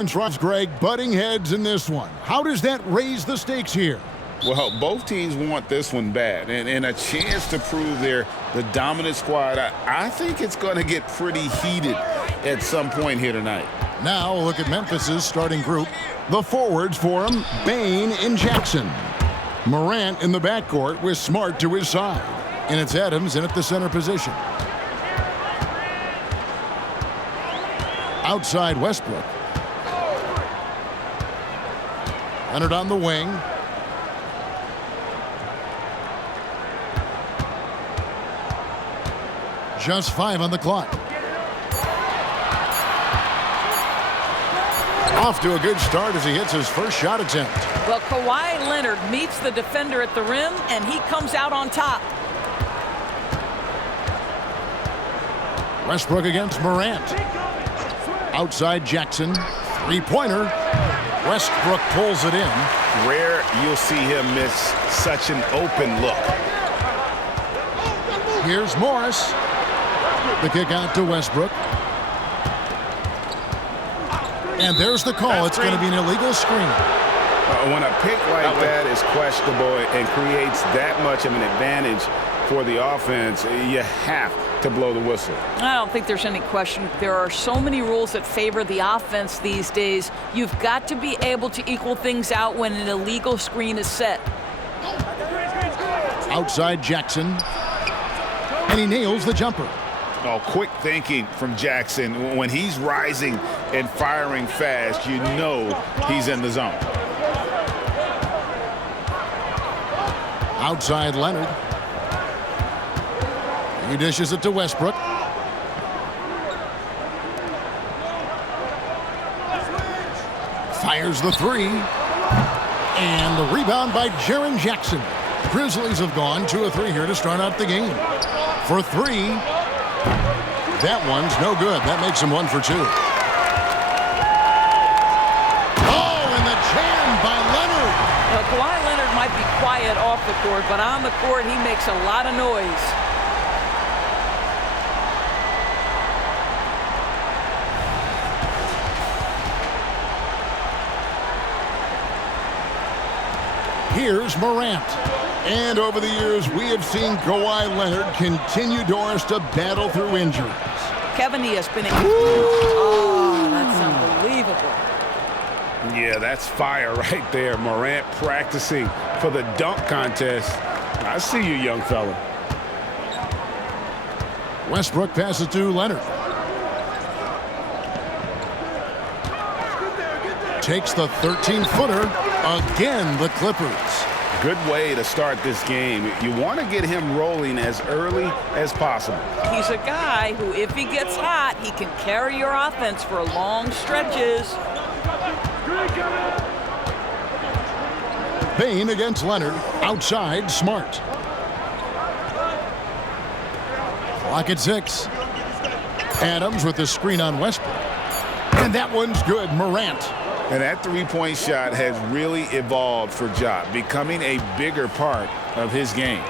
Greg, butting heads in this one. How does that raise the stakes here? Well, both teams want this one bad, and a chance to prove they're the dominant squad. I think it's going to get pretty heated at some point here tonight. Now look at Memphis's starting group. The forwards for him, Bane and Jackson. Morant in the backcourt with Smart to his side. And it's Adams in at the center position. Outside Westbrook. Leonard on the wing. Just 5 on the clock. Off to a good start as he hits his first shot attempt. Well, Kawhi Leonard meets the defender at the rim, and he comes out on top. Westbrook against Morant. Outside Jackson. Three-pointer. Westbrook pulls it in. Rare you'll see him miss such an open look. Here's Morris. The kick out to Westbrook. And there's the call. It's going to be an illegal screen. When a pick like that is questionable and creates that much of an advantage for the offense, you have to blow the whistle. I don't think there's any question. There are so many rules that favor the offense these days. You've got to be able to equal things out when an illegal screen is set. Outside Jackson. And he nails the jumper. Oh, quick thinking from Jackson. When he's rising and firing fast, you know he's in the zone. Outside Leonard. He dishes it to Westbrook. Fires the three. And the rebound by Jaren Jackson. Grizzlies have gone 2 of 3 here to start out the game. For 3. That one's no good. That makes him 1 for 2. Oh, and the jam by Leonard. Well, Kawhi Leonard might be quiet off the court, but on the court, he makes a lot of noise. Here's Morant. And over the years, we have seen Kawhi Leonard continue, Doris, to battle through injuries. Kevin, he has been oh, that's unbelievable. Yeah, that's fire right there. Morant practicing for the dunk contest. I see you, young fella. Westbrook passes to Leonard. Takes the 13-footer. Again, the Clippers. Good way to start this game. You want to get him rolling as early as possible. He's a guy who, if he gets hot, he can carry your offense for long stretches. Bane against Leonard. Outside, Smart. Clock at 6. Adams with the screen on Westbrook. And that one's good. Morant. And that three-point shot has really evolved for Ja, becoming a bigger part of his game.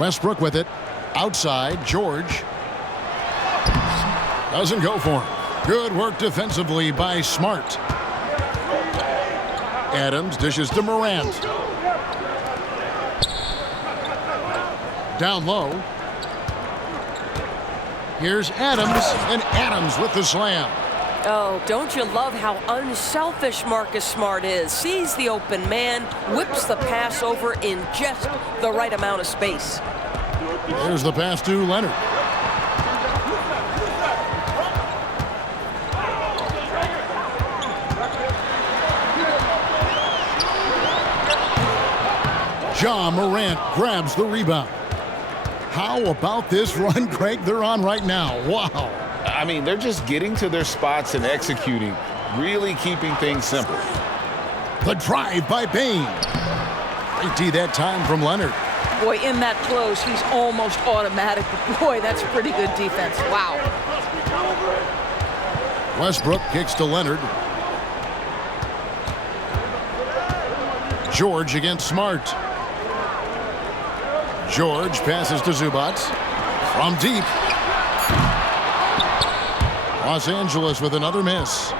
Westbrook with it. Outside, George. Doesn't go for him. Good work defensively by Smart. Adams dishes to Morant. Down low. Here's Adams, and Adams with the slam. Oh, don't you love how unselfish Marcus Smart is? Sees the open man, whips the pass over in just the right amount of space. There's the pass to Leonard. Ja Morant grabs the rebound. How about this run, Greg, they're on right now? Wow. I mean, they're just getting to their spots and executing, really keeping things simple. The drive by Bane. Great D that time from Leonard. Boy, in that close, he's almost automatic. But boy, that's pretty good defense. Wow. Westbrook kicks to Leonard. George against Smart. George passes to Zubac. From deep. Los Angeles with another miss.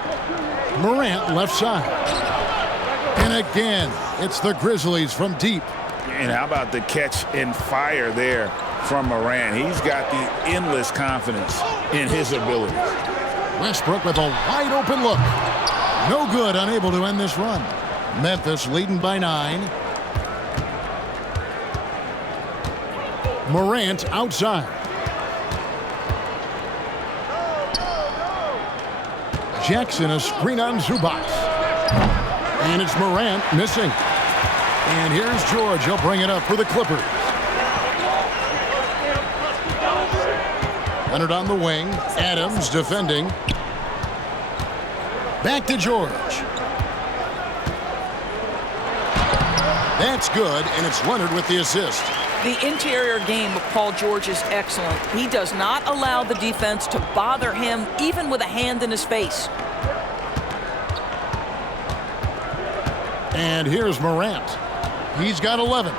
Morant left side. And again, it's the Grizzlies from deep. And how about the catch and fire there from Morant? He's got the endless confidence in his ability. Westbrook with a wide open look. No good, unable to end this run. Memphis leading by 9. Morant outside. Jackson a screen on Zubac. And it's Morant missing. And here's George. He'll bring it up for the Clippers. Leonard on the wing. Adams defending. Back to George. That's good, and it's Leonard with the assist. The interior game of Paul George is excellent. He does not allow the defense to bother him, even with a hand in his face. And here's Morant. He's got 11.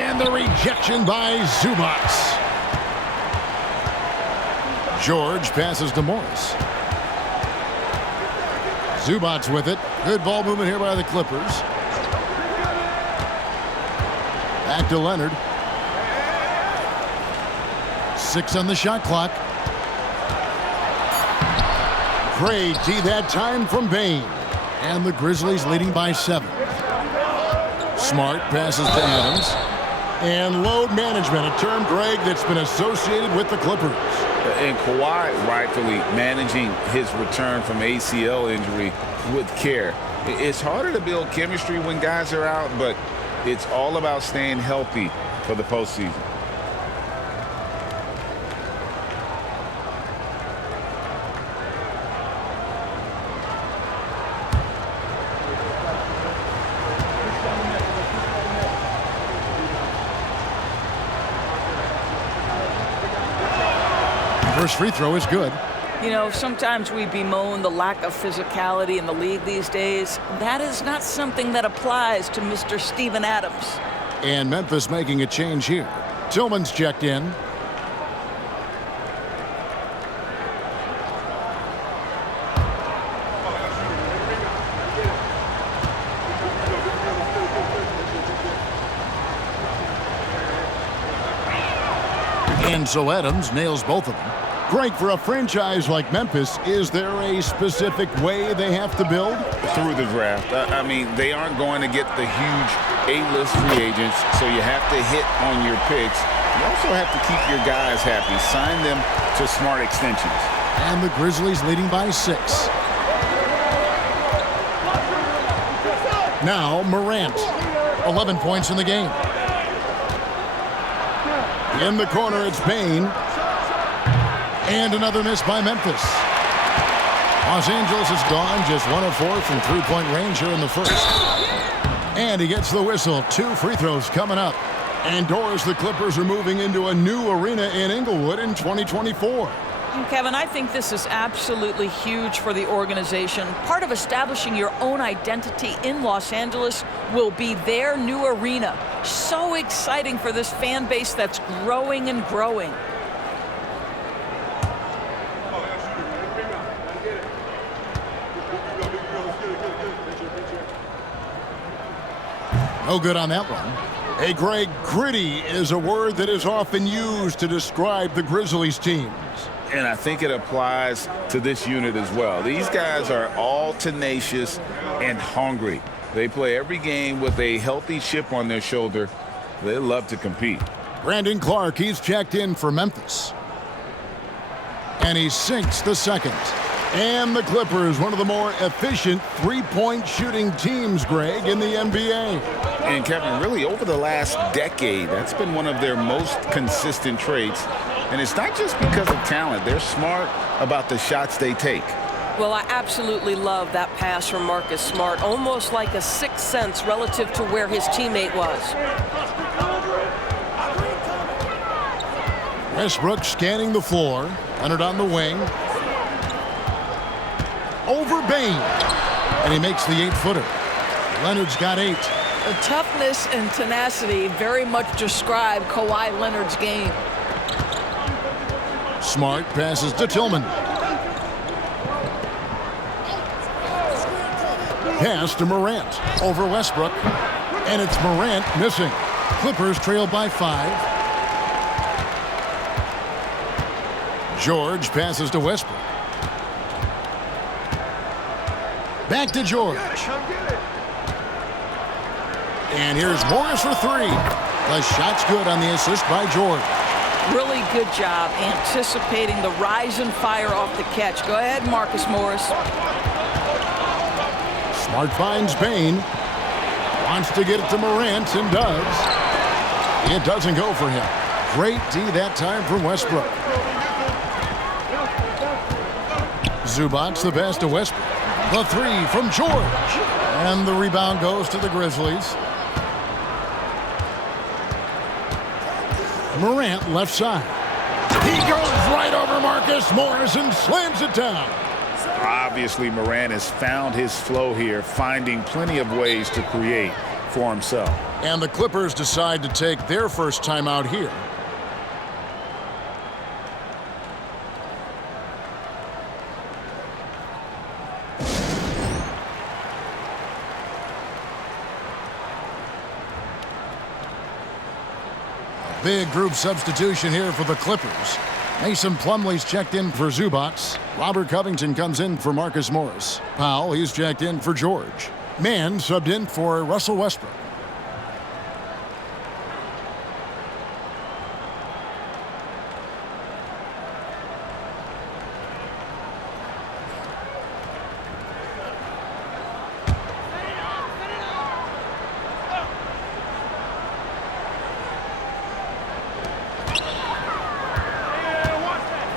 And the rejection by Zubac. George passes to Morris. Zubac with it. Good ball movement here by the Clippers. Back to Leonard. 6 on the shot clock. Great D that time from Bain. And the Grizzlies leading by 7. Smart passes to Adams. And load management, a term, Greg, that's been associated with the Clippers. And Kawhi rightfully managing his return from ACL injury with care. It's harder to build chemistry when guys are out, but it's all about staying healthy for the postseason. First free throw is good. You know, sometimes we bemoan the lack of physicality in the league these days. That is not something that applies to Mr. Steven Adams. And Memphis making a change here. Tillman's checked in. And so Adams nails both of them. Greg, for a franchise like Memphis, is there a specific way they have to build? Through the draft. I mean, they aren't going to get the huge A-list free agents, so you have to hit on your picks. You also have to keep your guys happy. Sign them to smart extensions. And the Grizzlies leading by 6. Now Morant, 11 points in the game. In the corner, it's Bain. And another miss by Memphis. Los Angeles is gone, just 1 of 4 from three-point range here in the first. And he gets the whistle. 2 free throws coming up. And doors, the Clippers are moving into a new arena in Inglewood in 2024. And Kevin, I think this is absolutely huge for the organization. Part of establishing your own identity in Los Angeles will be their new arena. So exciting for this fan base that's growing and growing. No good on that one. Hey, Greg, gritty is a word that is often used to describe the Grizzlies teams. And I think it applies to this unit as well. These guys are all tenacious and hungry. They play every game with a healthy chip on their shoulder. They love to compete. Brandon Clark, he's checked in for Memphis. And he sinks the second. And the Clippers, one of the more efficient three-point shooting teams, Greg, in the NBA. And Kevin, really over the last decade, that's been one of their most consistent traits. And it's not just because of talent. They're smart about the shots they take. Well, I absolutely love that pass from Marcus Smart, almost like a sixth sense relative to where his teammate was. Westbrook scanning the floor. Leonard on the wing. Over Bain. And he makes the 8-footer. Leonard's got 8. The toughness and tenacity very much describe Kawhi Leonard's game. Smart passes to Tillman. Pass to Morant over Westbrook. And it's Morant missing. Clippers trail by 5. George passes to Westbrook. Back to George. And here's Morris for 3. The shot's good on the assist by George. Really good job anticipating the rise and fire off the catch. Go ahead, Marcus Morris. Smart finds Bain. Wants to get it to Morant and does. It doesn't go for him. Great D that time from Westbrook. Zubac's the pass to Westbrook. The 3 from George. And the rebound goes to the Grizzlies. Morant left side. He goes right over Marcus Morris and slams it down. Obviously, Morant has found his flow here, finding plenty of ways to create for himself. And the Clippers decide to take their first timeout here. Big group substitution here for the Clippers. Mason Plumlee's checked in for Zubac. Robert Covington comes in for Marcus Morris. Powell, he's checked in for George. Mann subbed in for Russell Westbrook.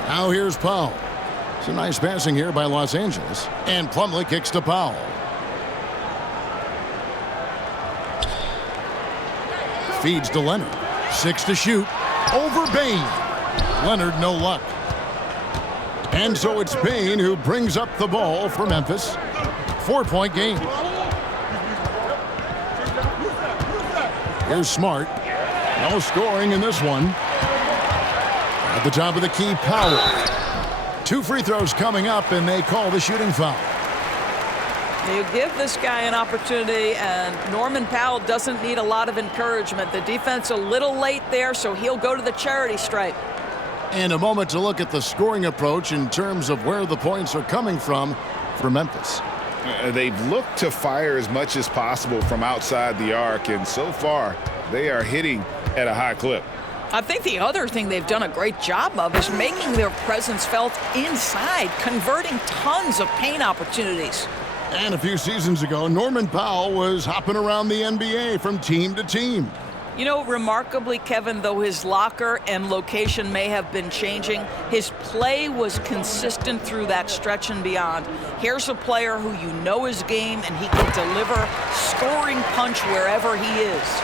Now here's Powell. Some nice passing here by Los Angeles. And Plumlee kicks to Powell. Feeds to Leonard. 6 to shoot. Over Bain. Leonard no luck. And so it's Bain who brings up the ball for Memphis. 4-point game. Here's Smart. No scoring in this one. At the top of the key, Powell. 2 free throws coming up, and they call the shooting foul. You give this guy an opportunity, and Norman Powell doesn't need a lot of encouragement. The defense a little late there, so he'll go to the charity stripe. And a moment to look at the scoring approach in terms of where the points are coming from for Memphis. They've looked to fire as much as possible from outside the arc, and so far, they are hitting at a high clip. I think the other thing they've done a great job of is making their presence felt inside, converting tons of paint opportunities. And a few seasons ago, Norman Powell was hopping around the NBA from team to team. You know, remarkably, Kevin, though his locker and location may have been changing, his play was consistent through that stretch and beyond. Here's a player who you know his game, and he can deliver scoring punch wherever he is.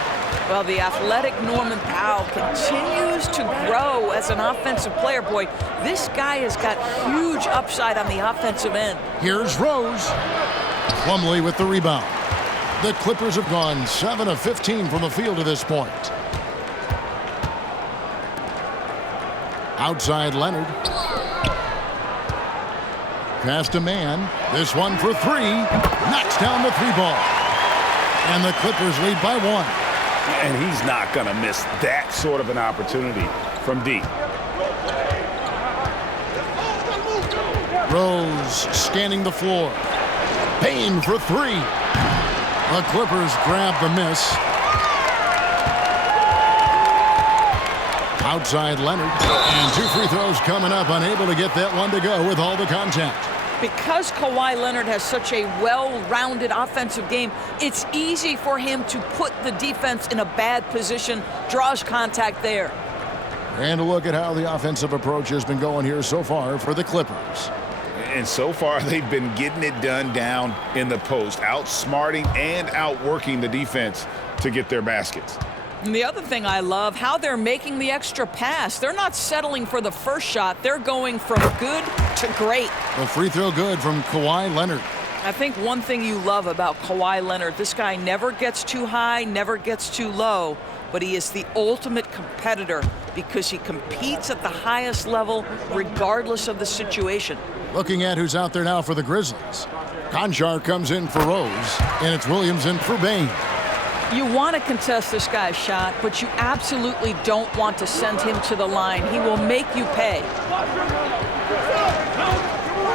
Well, the athletic Norman Powell continues to grow as an offensive player. Boy, this guy has got huge upside on the offensive end. Here's Rose. Plumlee with the rebound. The Clippers have gone 7 of 15 from the field to this point. Outside Leonard. Pass to Mann. This one for 3. Knocks down the 3-ball. And the Clippers lead by 1. And he's not going to miss that sort of an opportunity from deep. Rose scanning the floor. Bain for 3. The Clippers grab the miss. Outside Leonard. And 2 free throws coming up. Unable to get that one to go with all the contact. Because Kawhi Leonard has such a well-rounded offensive game, it's easy for him to put the defense in a bad position, draws contact there. And a look at how the offensive approach has been going here so far for the Clippers. And so far, they've been getting it done down in the post, outsmarting and outworking the defense to get their baskets. And the other thing I love, how they're making the extra pass. They're not settling for the first shot. They're going from good to great. The free throw good from Kawhi Leonard. I think one thing you love about Kawhi Leonard, this guy never gets too high, never gets too low, but he is the ultimate competitor. because he competes at the highest level regardless of the situation. Looking at who's out there now for the Grizzlies. Conchar comes in for Rose, and it's Williams in for Bain. You want to contest this guy's shot, but you absolutely don't want to send him to the line. He will make you pay.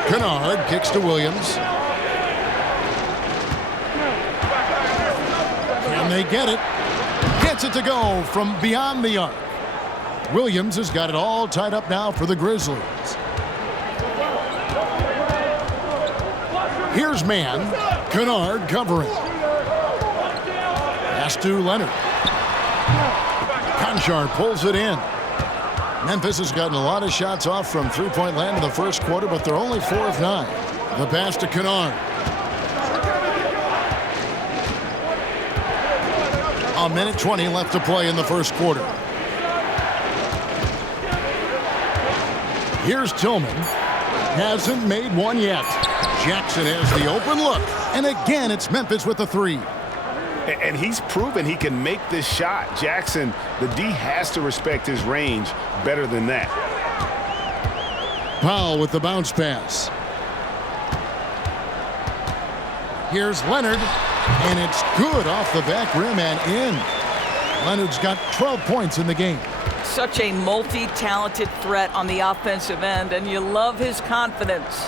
Kennard kicks to Williams. Can they get it? Gets it to go from beyond the arc. Williams has got it all tied up now for the Grizzlies. Here's man. Kennard covering. Pass to Leonard. Conchar pulls it in. Memphis has gotten a lot of shots off from three-point land in the first quarter, but they're only 4 of 9. The pass to Kennard. A minute 20 left to play in the first quarter. Here's Tillman. Hasn't made one yet. Jackson has the open look. And again, it's Memphis with the 3. And he's proven he can make this shot. Jackson, the D has to respect his range better than that. Powell with the bounce pass. Here's Leonard, and it's good off the back rim and in. Leonard's got 12 points in the game. Such a multi-talented threat on the offensive end, and you love his confidence.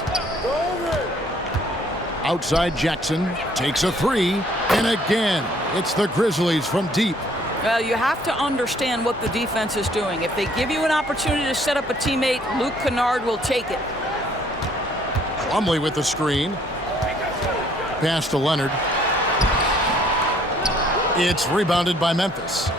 Outside Jackson takes a 3, and again, it's the Grizzlies from deep. Well, you have to understand what the defense is doing. If they give you an opportunity to set up a teammate, Luke Kennard will take it. Plumlee with the screen. Pass to Leonard. It's rebounded by Memphis.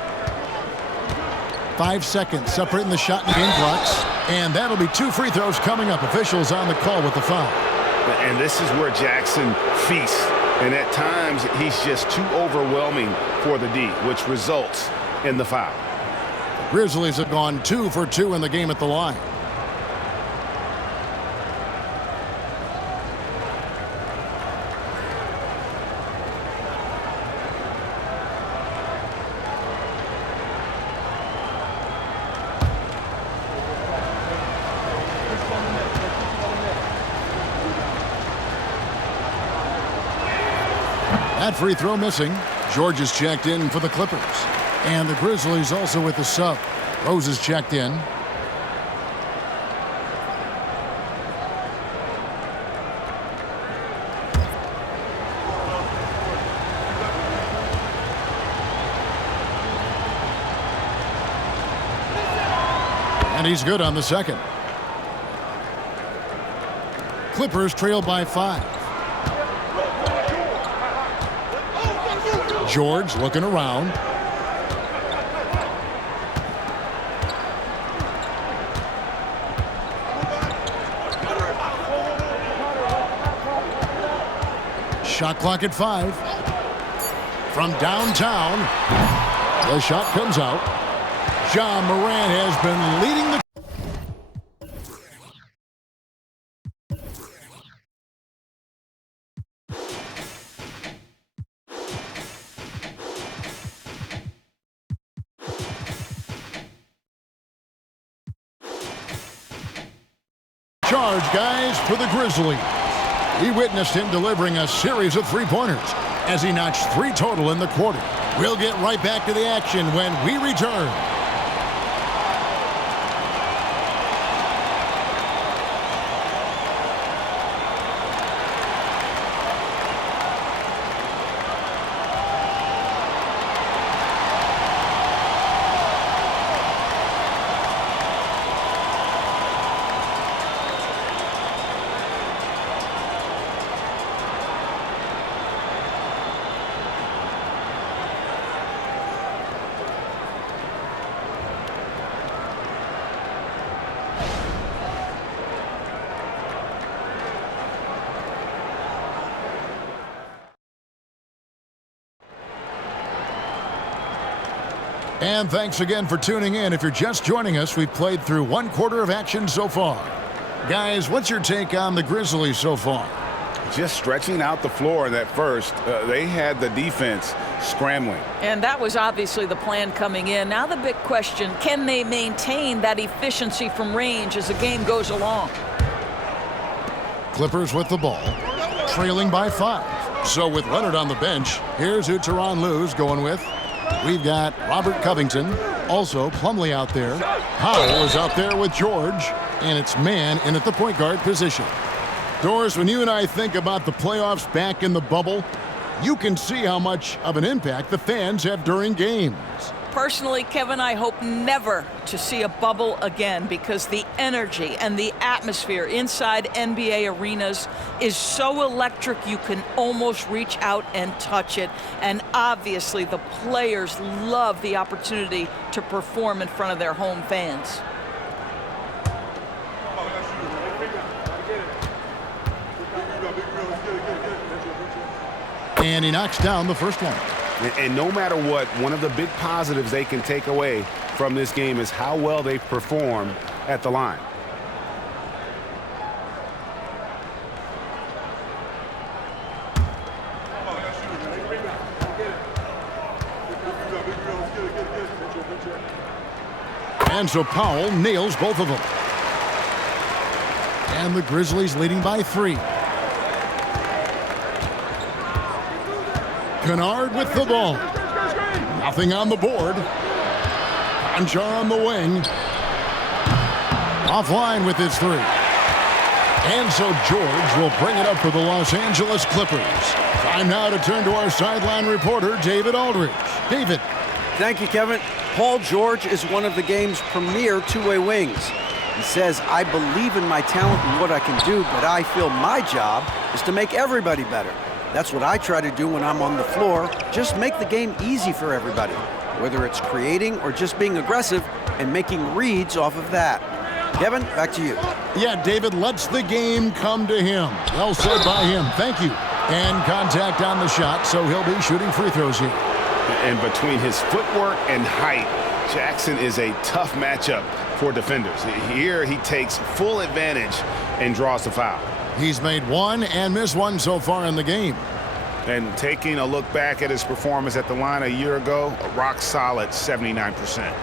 5 seconds separating the shot and game clocks. And that'll be 2 free throws coming up. Officials on the call with the foul. And this is where Jackson feasts. And at times, he's just too overwhelming for the D, which results in the foul. The Grizzlies have gone 2 for 2 in the game at the line. That free throw missing. George is checked in for the Clippers. And the Grizzlies also with the sub. Rose is checked in. And he's good on the second. Clippers trail by 5. George looking around. Shot clock at 5. From downtown, the shot comes out. Ja Morant has been leading the charge, guys, for the Grizzlies. We witnessed him delivering a series of three-pointers as he notched 3 total in the quarter. We'll get right back to the action when we return. And thanks again for tuning in. If you're just joining us, we've played through 1 quarter of action so far. Guys, what's your take on the Grizzlies so far? just stretching out the floor in that first. They had the defense scrambling. And that was obviously the plan coming in. Now the big question, can they maintain that efficiency from range as the game goes along? Clippers with the ball, trailing by 5. So with Leonard on the bench, here's who Tyronn Lue's going with. We've got Robert Covington, also Plumlee out there. Powell is out there with George, and it's Mann in at the point guard position. Doris, when you and I think about the playoffs back in the bubble, you can see how much of an impact the fans have during games. Personally, Kevin, I hope never to see a bubble again because the energy and the atmosphere inside NBA arenas is so electric you can almost reach out and touch it. And obviously, the players love the opportunity to perform in front of their home fans. And he knocks down the first one. And no matter what, one of the big positives they can take away from this game is how well they perform at the line. And so Powell nails both of them. And the Grizzlies leading by 3. Kennard with the ball. Nothing on the board. Conchar on the wing. Offline with his 3. And so George will bring it up for the Los Angeles Clippers. Time now to turn to our sideline reporter, David Aldridge. David. Thank you, Kevin. Paul George is one of the game's premier two-way wings. He says, I believe in my talent and what I can do, but I feel my job is to make everybody better. That's what I try to do when I'm on the floor. Just make the game easy for everybody, whether it's creating or just being aggressive and making reads off of that. Kevin, back to you. Yeah, David lets the game come to him. Well said by him. Thank you. And contact on the shot, so he'll be shooting free throws here. And between his footwork and height, Jackson is a tough matchup for defenders. Here he takes full advantage and draws the foul. He's made 1 and missed 1 so far in the game. And taking a look back at his performance at the line a year ago, a rock solid 79%.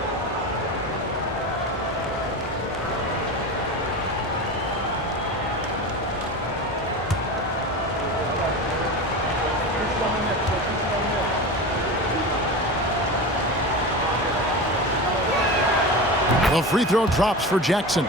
The free throw drops for Jackson.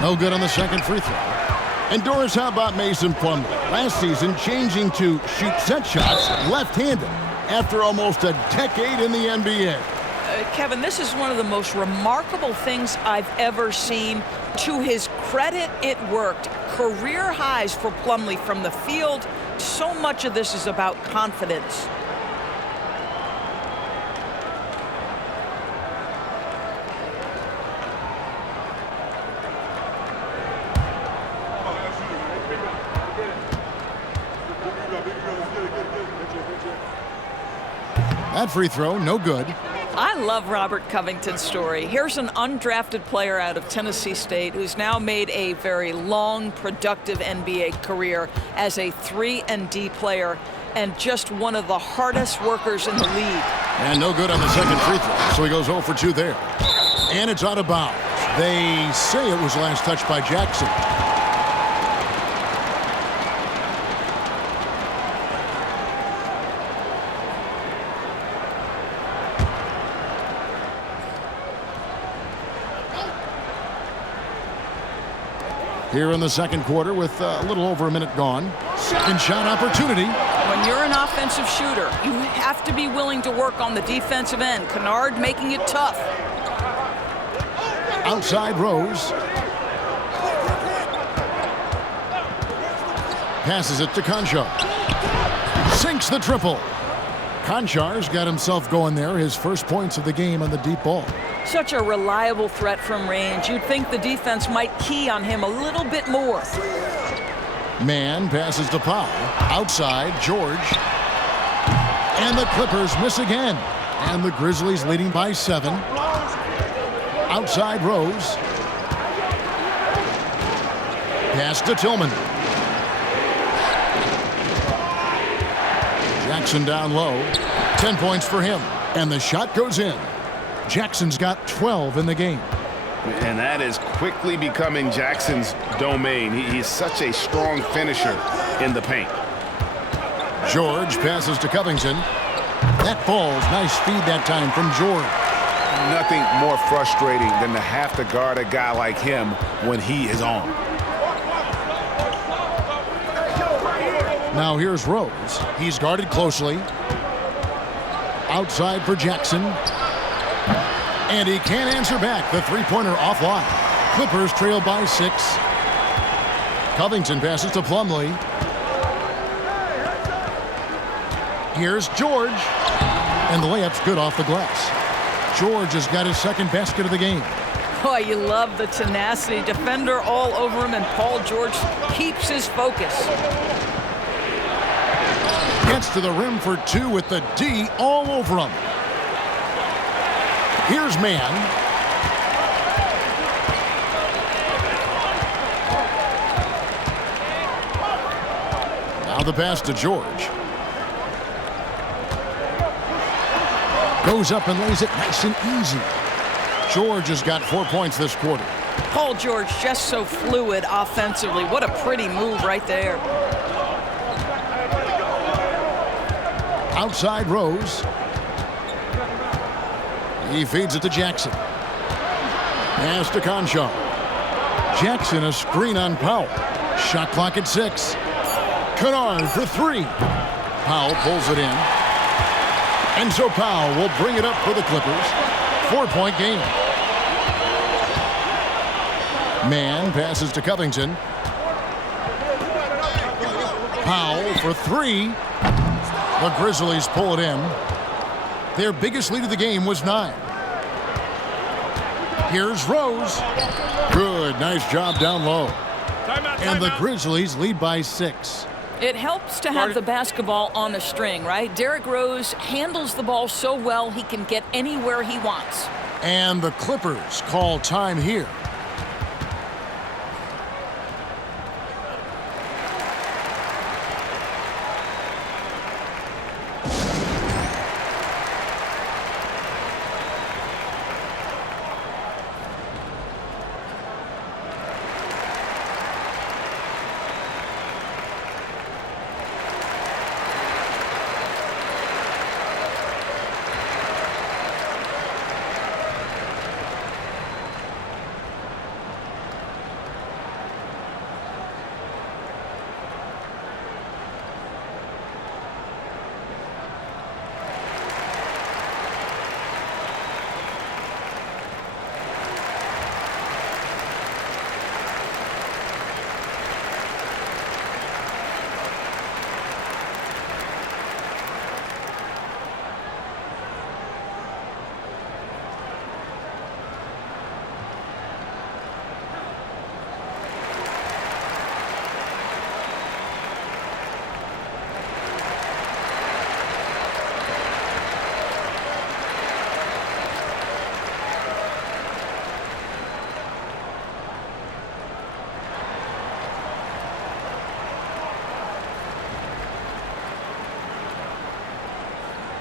No good on the second free throw. And Doris, how about Mason Plumlee? Last season, changing to shoot set shots left-handed after almost a decade in the NBA. Kevin, this is one of the most remarkable things I've ever seen. To his credit, it worked. Career highs for Plumlee from the field. So much of this is about confidence. That free throw, no good. I love Robert Covington's story. Here's an undrafted player out of Tennessee State who's now made a very long, productive NBA career as a 3-and-D player and just one of the hardest workers in the league. And no good on the second free throw, so he goes 0 for 2 there. And it's out of bounds. They say it was last touched by Jackson. Here in the second quarter with a little over a minute gone. Second shot opportunity. When you're an offensive shooter, you have to be willing to work on the defensive end. Kennard making it tough. Outside Rose. Passes it to Concho. Sinks the triple. Konchar's got himself going there, his first points of the game on the deep ball. Such a reliable threat from range. You'd think the defense might key on him a little bit more. Man passes to Powell. Outside, George. And the Clippers miss again. And the Grizzlies leading by 7. Outside, Rose. Pass to Tillman. Jackson down low. 10 points for him. And the shot goes in. Jackson's got 12 in the game. And that is quickly becoming Jackson's domain. He's such a strong finisher in the paint. George passes to Covington. That falls. Nice feed that time from George. Nothing more frustrating than to have to guard a guy like him when he is on. Now here's Rose. He's guarded closely. Outside for Jackson. And he can't answer back. The three-pointer offline. Clippers trail by 6. Covington passes to Plumlee. Here's George. And the layup's good off the glass. George has got his second basket of the game. Boy, you love the tenacity. Defender all over him, and Paul George keeps his focus. Gets to the rim for 2 with the D all over him. Here's Man. Now the pass to George. Goes up and lays it nice and easy. George has got 4 points this quarter. Paul George just so fluid offensively. What a pretty move right there. Outside Rose. He feeds it to Jackson. Pass to Conchar. Jackson a screen on Powell. Shot clock at 6. Kennard for 3. Powell pulls it in. And so Powell will bring it up for the Clippers. 4-point game. Man passes to Covington. Powell for 3. The Grizzlies pull it in. Their biggest lead of the game was 9. Here's Rose. Good, nice job down low. And the Grizzlies lead by 6. It helps to have the basketball on a string, right? Derrick Rose handles the ball so well he can get anywhere he wants. And the Clippers call time here.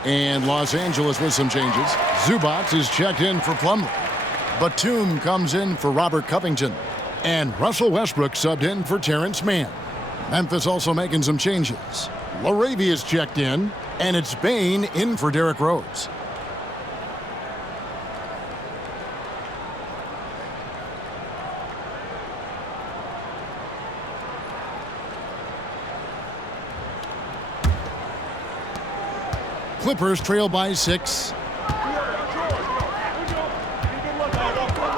And Los Angeles with some changes. Zubac is checked in for Plumlee. Batum comes in for Robert Covington. And Russell Westbrook subbed in for Terrence Mann. Memphis also making some changes. LaRavia is checked in, and it's Bane in for Derrick Rose. Clippers trail by 6.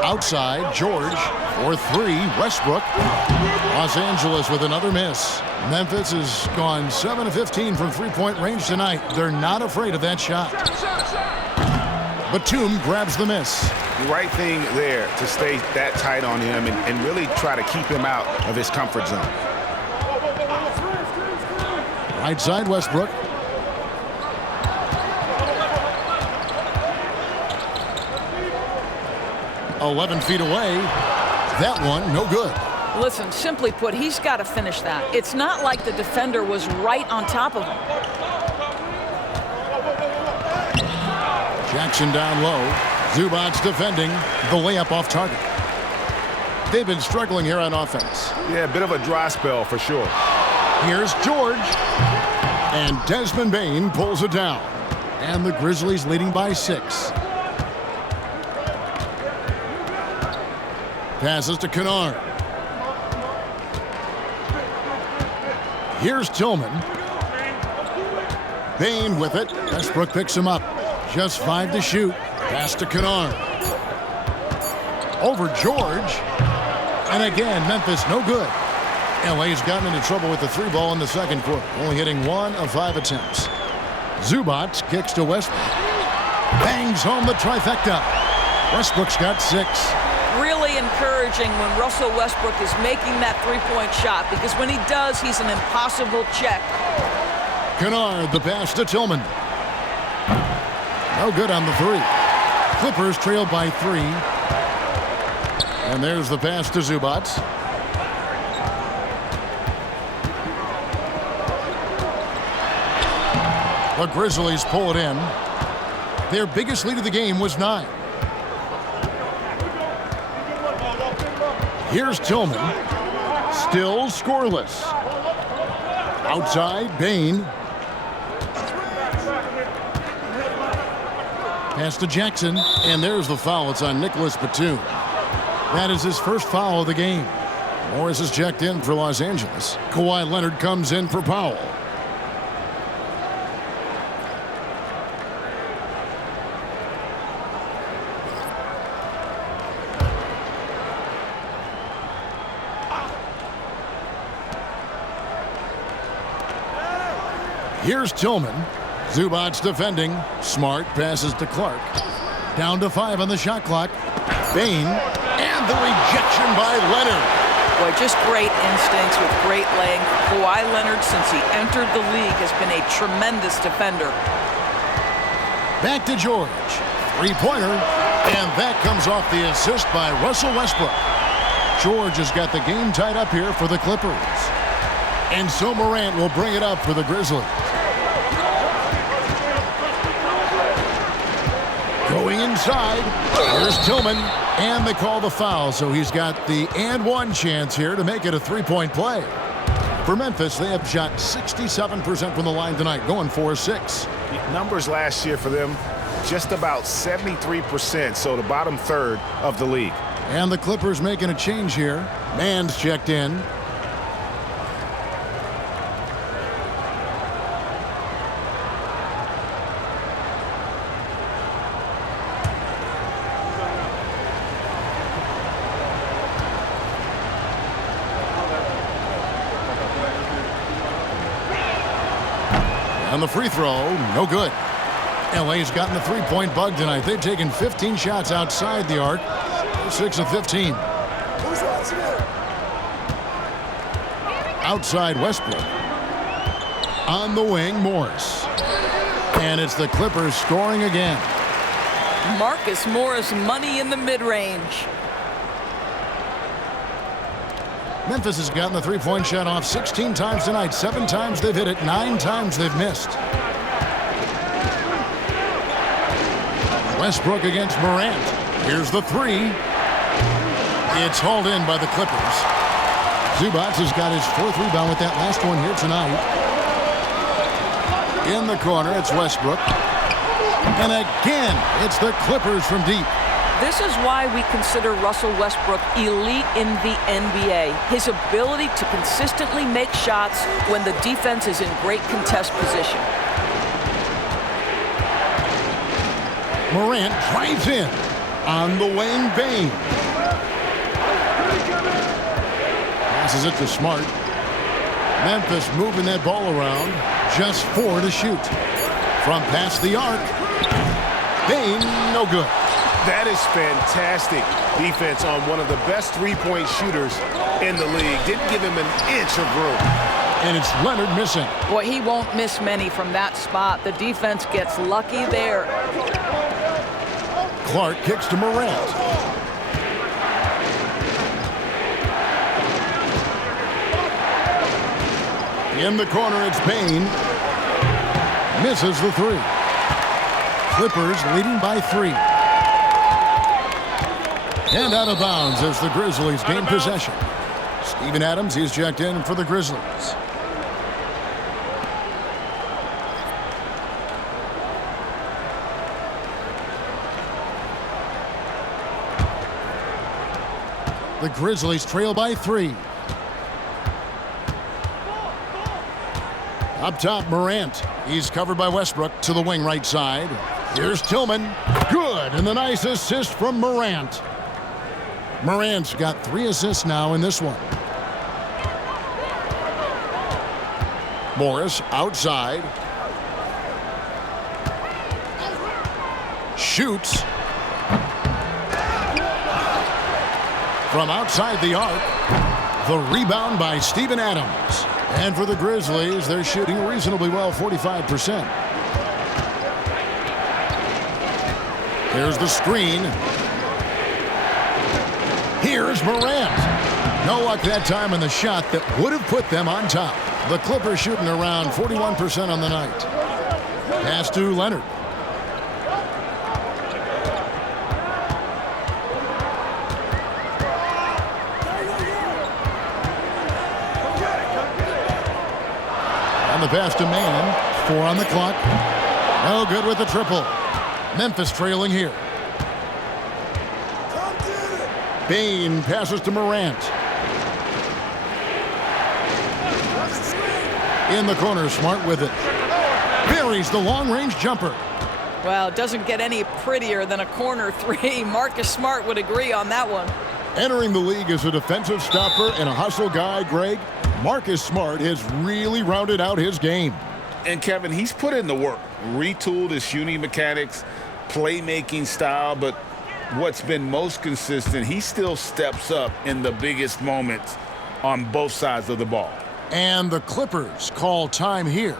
Outside, George for three. Westbrook. Los Angeles with another miss. Memphis has gone 7 of 15 from three-point range tonight. They're not afraid of that shot. Batum grabs the miss. The right thing there to stay that tight on him and really try to keep him out of his comfort zone. Right side, Westbrook. "11 feet away." That one, no good. Listen, simply put, he's got to finish that. It's not like the defender was right on top of him. Jackson down low. Zubac's defending. The layup off target. They've been struggling here on offense. Yeah, a bit of a dry spell for sure. Here's George. And Desmond Bane pulls it down. And the Grizzlies leading by 6. Passes to Kennard. Here's Tillman. Bane with it. Westbrook picks him up. Just 5 to shoot. Pass to Kennard. Over George. And again, Memphis no good. LA's gotten into trouble with the 3 ball in the second quarter. Only hitting 1 of 5 attempts. Zubac kicks to Westbrook. Bangs home the trifecta. Westbrook's got 6. Really encouraging when Russell Westbrook is making that three-point shot, because when he does, he's an impossible check. Kennard, the pass to Tillman. No good on the 3. Clippers trailed by 3. And there's the pass to Zubac. The Grizzlies pull it in. Their biggest lead of the game was 9. Here's Tillman. Still scoreless. Outside, Bane. Pass to Jackson, and there's the foul. It's on Nicholas Batum. That is his first foul of the game. Morris is checked in for Los Angeles. Kawhi Leonard comes in for Powell. Here's Tillman. Zubac's defending. Smart passes to Clark. Down to 5 on the shot clock. Bane. And the rejection by Leonard. Boy, just great instincts with great length. Kawhi Leonard, since he entered the league, has been a tremendous defender. Back to George. 3-pointer. And that comes off the assist by Russell Westbrook. George has got the game tied up here for the Clippers. And so Morant will bring it up for the Grizzlies. Going inside, here's Tillman, and they call the foul, so he's got the and-one chance here to make it a 3-point play. For Memphis, they have shot 67% from the line tonight, going 4-6. Numbers last year for them, just about 73%, so the bottom third of the league. And the Clippers making a change here. Mann's checked in. On the free throw, no good. LA's gotten the 3-point bug tonight. They've taken 15 shots outside the arc. 6 of 15. Outside Westbrook. On the wing, Morris. And it's the Clippers scoring again. Marcus Morris, money in the mid-range. Memphis has gotten the 3-point shot off 16 times tonight. 7 times they've hit it, 9 times they've missed. Westbrook against Morant. Here's the 3. It's hauled in by the Clippers. Zubac has got his 4th rebound with that last one here tonight. In the corner, it's Westbrook. And again, it's the Clippers from deep. This is why we consider Russell Westbrook elite in the NBA. His ability to consistently make shots when the defense is in great contest position. Morant drives in. On the wing, Bane. Passes it to Smart. Memphis moving that ball around. Just 4 to shoot. From past the arc. Bane, no good. That is fantastic defense on one of the best three-point shooters in the league. Didn't give him an inch of room. And it's Leonard missing. Boy, he won't miss many from that spot. The defense gets lucky there. Clark kicks to Morant. In the corner, it's Bane. Misses the 3. Clippers leading by 3. And out of bounds as the Grizzlies gain possession. Steven Adams, he's checked in for the Grizzlies. The Grizzlies trail by 3. Up top, Morant. He's covered by Westbrook to the wing right side. Here's Tillman. Good, and the nice assist from Morant. Morant's got 3 assists now in this one. Morris outside. Shoots. From outside the arc. The rebound by Steven Adams. And for the Grizzlies, they're shooting reasonably well, 45%. Here's the screen. Here's Morant. No luck that time in the shot that would have put them on top. The Clippers shooting around 41% on the night. Pass to Leonard. And the pass to Mann. 4 on the clock. No good with the triple. Memphis trailing here. Bane passes to Morant. In the corner, Smart with it. Buries the long-range jumper. Well, it doesn't get any prettier than a corner 3. Marcus Smart would agree on that one. Entering the league as a defensive stopper and a hustle guy, Greg, Marcus Smart has really rounded out his game. And Kevin, he's put in the work, retooled his shooting mechanics, playmaking style, but what's been most consistent, he still steps up in the biggest moments on both sides of the ball. And the Clippers call time here.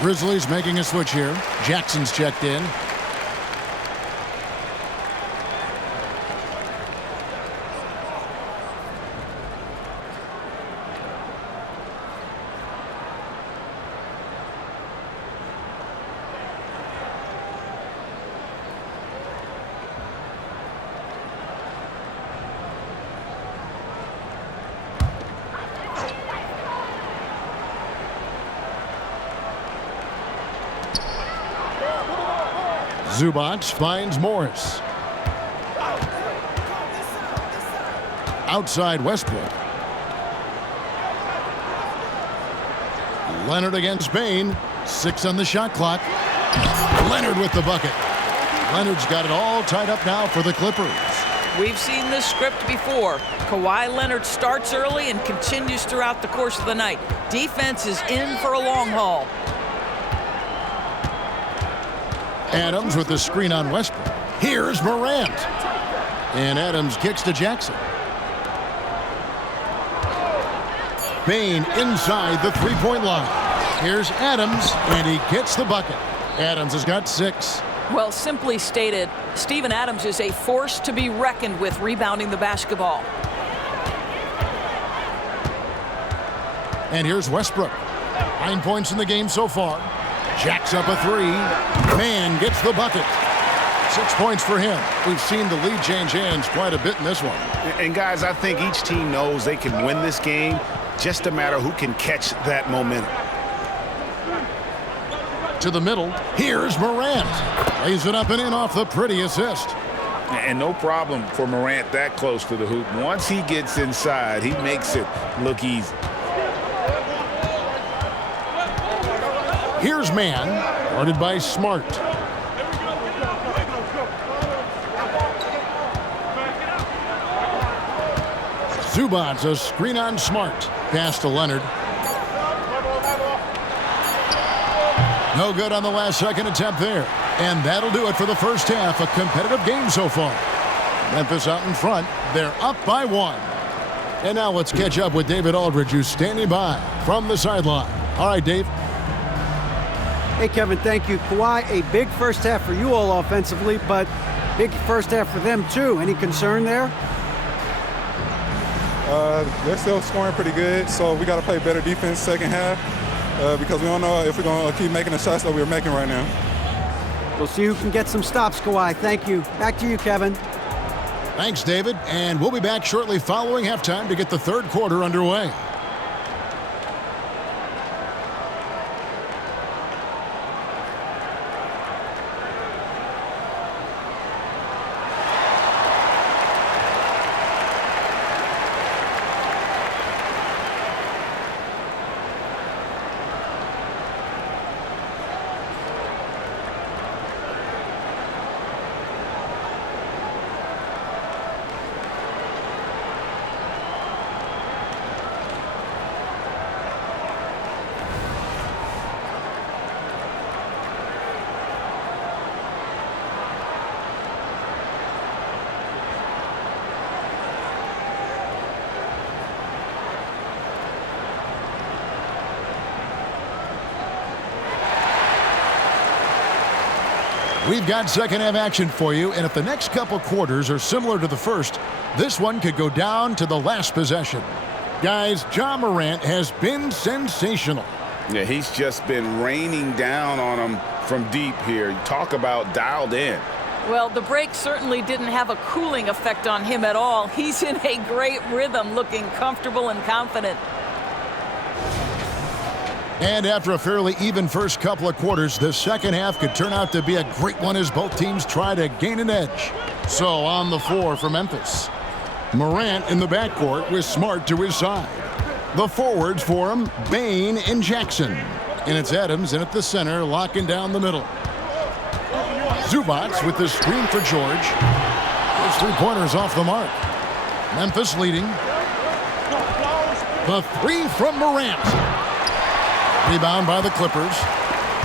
Grizzlies making a switch here. Jackson's checked in. Zubac finds Morris. Outside Westbrook. Leonard against Bane. 6 on the shot clock. Leonard with the bucket. Leonard's got it all tied up now for the Clippers. We've seen this script before. Kawhi Leonard starts early and continues throughout the course of the night. Defense is in for a long haul. Adams with the screen on Westbrook. Here's Morant. And Adams kicks to Jackson. Bane inside the three-point line. Here's Adams, and he gets the bucket. Adams has got 6. Well, simply stated, Steven Adams is a force to be reckoned with rebounding the basketball. And here's Westbrook. 9 points in the game so far. Jacks up a 3. Man gets the bucket. 6 points for him. We've seen the lead change hands quite a bit in this one. And guys, I think each team knows they can win this game. Just a matter who can catch that momentum. To the middle. Here's Morant. Lays it up and in off the pretty assist. And no problem for Morant that close to the hoop. Once he gets inside, he makes it look easy. Here's Man, guarded by Smart. Zubac's a screen on Smart. Pass to Leonard. No good on the last second attempt there. And that'll do it for the first half. A competitive game so far. Memphis out in front. They're up by 1. And now let's catch up with David Aldridge, who's standing by from the sideline. All right, Dave. Hey, Kevin, thank you. Kawhi, a big first half for you all offensively, but big first half for them, too. Any concern there? They're still scoring pretty good, so we got to play better defense second half because we don't know if we're going to keep making the shots that we're making right now. We'll see who can get some stops, Kawhi. Thank you. Back to you, Kevin. Thanks, David. And we'll be back shortly following halftime to get the third quarter underway. We've got second half action for you, and if the next couple quarters are similar to the first, this one could go down to the last possession. Guys, Ja Morant has been sensational. Yeah, he's just been raining down on him from deep here. Talk about dialed in. Well, the break certainly didn't have a cooling effect on him at all. He's in a great rhythm, looking comfortable and confident. And after a fairly even first couple of quarters, the second half could turn out to be a great one as both teams try to gain an edge. So on the floor for Memphis, Morant in the backcourt with Smart to his side. The forwards for him, Bane and Jackson. And it's Adams in at the center, locking down the middle. Zubac with the screen for George. His three-pointers off the mark. Memphis leading. The three from Morant. Rebound by the Clippers.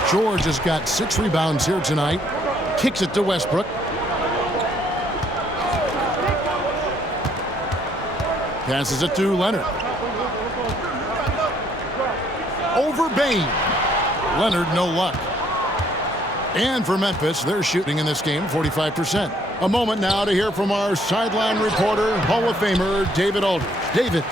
George has got 6 rebounds here tonight. Kicks it to Westbrook. Passes it to Leonard. Over Bane. Leonard, no luck. And for Memphis, they're shooting in this game 45%. A moment now to hear from our sideline reporter, Hall of Famer David Aldridge. David.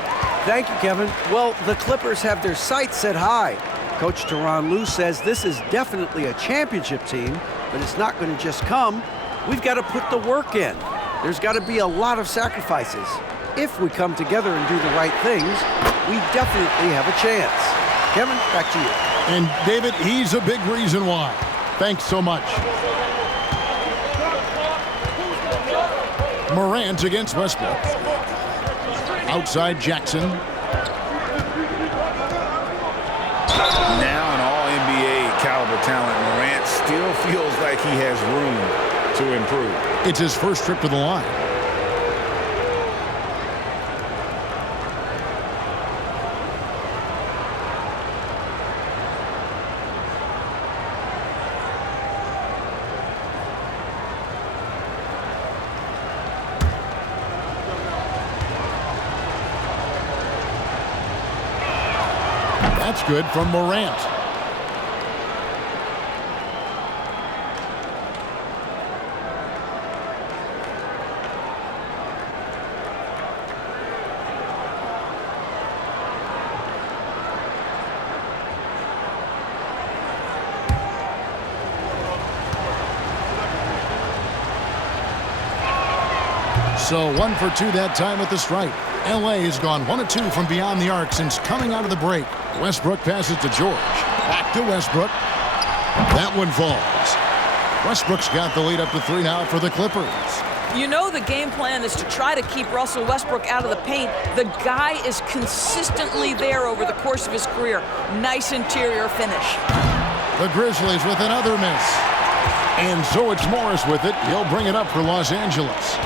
Thank you, Kevin. Well, the Clippers have their sights set high. Coach Tyronn Lue says this is definitely a championship team, but it's not going to just come. We've got to put the work in. There's got to be a lot of sacrifices. If we come together and do the right things, we definitely have a chance. Kevin, back to you. And David, he's a big reason why. Thanks so much. Morant against Westbrook. Outside Jackson. Now an all-NBA caliber talent, Morant still feels like he has room to improve. It's his first trip to the line. That's good from Morant. So 1 for 2 that time at the stripe. LA has gone 1 of 2 from beyond the arc since coming out of the break. Westbrook passes to George. Back to Westbrook. That one falls. Westbrook's got the lead up to 3 now for the Clippers. You know the game plan is to try to keep Russell Westbrook out of the paint. The guy is consistently there over the course of his career. Nice interior finish. The Grizzlies with another miss. And so it's Morris with it. He'll bring it up for Los Angeles.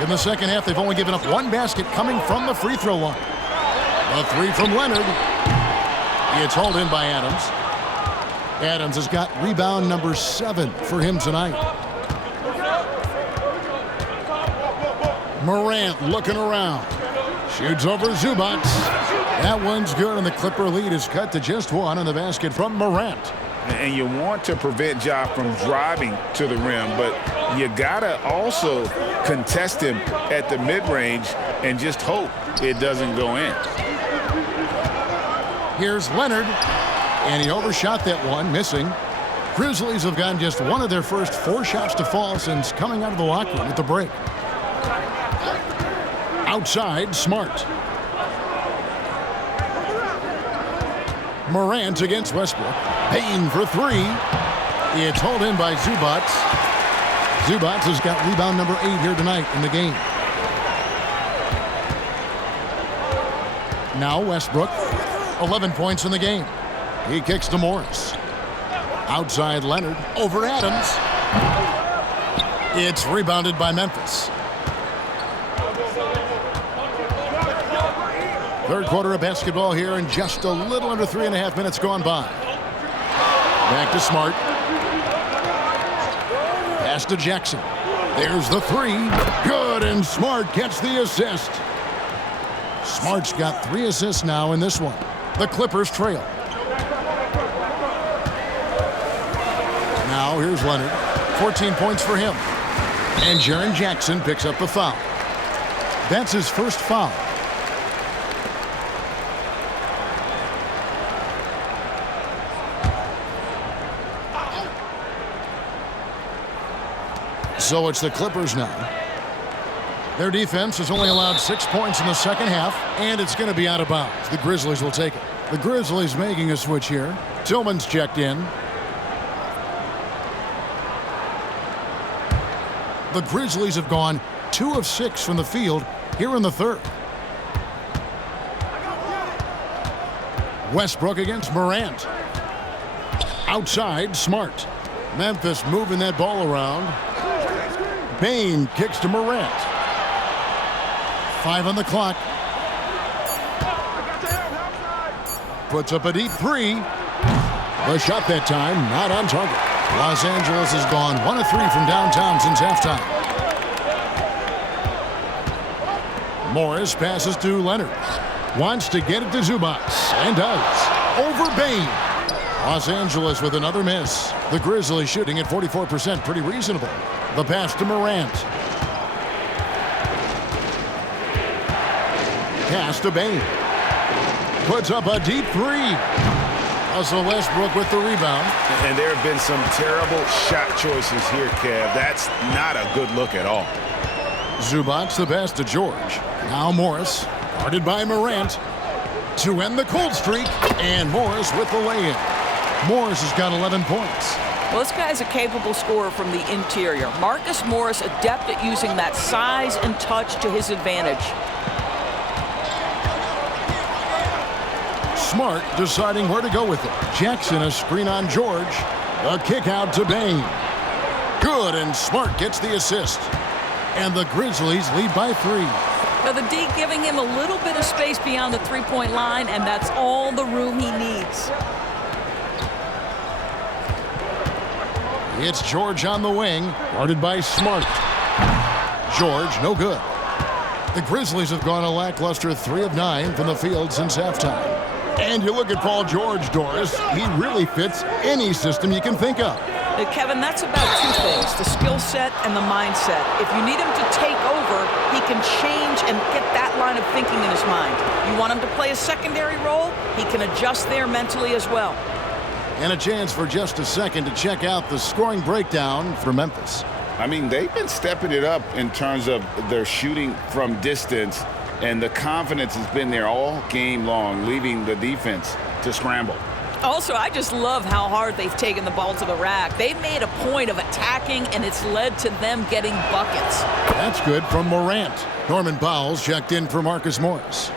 In the second half, they've only given up 1 basket coming from the free throw line. A 3 from Leonard. It's hauled in by Adams. Adams has got rebound number 7 for him tonight. Morant looking around. Shoots over Zubac. That one's good, and the Clipper lead is cut to just 1 on the basket from Morant. And you want to prevent Ja from driving to the rim, but you gotta also contest him at the mid-range and just hope it doesn't go in. Here's Leonard, and he overshot that one, missing. Grizzlies have gotten just 1 of their first 4 shots to fall since coming out of the locker room at the break. Outside, Smart. Morant against Westbrook. Payne for 3. It's hauled in by Zubac. Zubac has got rebound number 8 here tonight in the game. Now Westbrook, 11 points in the game. He kicks to Morris. Outside Leonard, over Adams. It's rebounded by Memphis. Third quarter of basketball here, and just a little under 3.5 minutes gone by. Back to Smart. Pass to Jackson. There's the 3. Good, and Smart gets the assist. Smart's got 3 assists now in this one. The Clippers trail. Now here's Leonard. 14 points for him. And Jaren Jackson picks up the foul. That's his first foul. So it's the Clippers now. Their defense has only allowed 6 points in the second half, and it's going to be out of bounds. The Grizzlies will take it. The Grizzlies making a switch here. Tillman's checked in. The Grizzlies have gone 2 of 6 from the field here in the third. Westbrook against Morant. Outside, Smart. Memphis moving that ball around. Payne kicks to Morant. 5 on the clock. Puts up a deep 3. The shot that time, not on target. Los Angeles has gone 1 of 3 from downtown since halftime. Morris passes to Leonard. Wants to get it to Zubac, and does. Over Payne. Los Angeles with another miss. The Grizzlies shooting at 44%, pretty reasonable. The pass to Morant. Pass to Payne. Puts up a deep 3. Russell Westbrook with the rebound. And there have been some terrible shot choices here, Kev. That's not a good look at all. Zubac the pass to George. Now Morris, guarded by Morant. To end the cold streak, and Morris with the lay-in. Morris has got 11 points. Well, this guy's a capable scorer from the interior. Marcus Morris, adept at using that size and touch to his advantage. Smart deciding where to go with it. Jackson a screen on George. A kick out to Payne. Good, and Smart gets the assist. And the Grizzlies lead by 3. Now the D giving him a little bit of space beyond the three-point line, and that's all the room he needs. It's George on the wing, guarded by Smart. George, no good. The Grizzlies have gone a lackluster 3 of 9 from the field since halftime. And you look at Paul George, Doris, he really fits any system you can think of. Kevin, that's about two things, the skill set and the mindset. If you need him to take over, he can change and get that line of thinking in his mind. You want him to play a secondary role, he can adjust there mentally as well. And a chance for just a second to check out the scoring breakdown for Memphis. I mean, they've been stepping it up in terms of their shooting from distance, and the confidence has been there all game long, leaving the defense to scramble. Also, I just love how hard they've taken the ball to the rack. They've made a point of attacking, and it's led to them getting buckets. That's good from Morant. Norman Powell's checked in for Marcus Morris.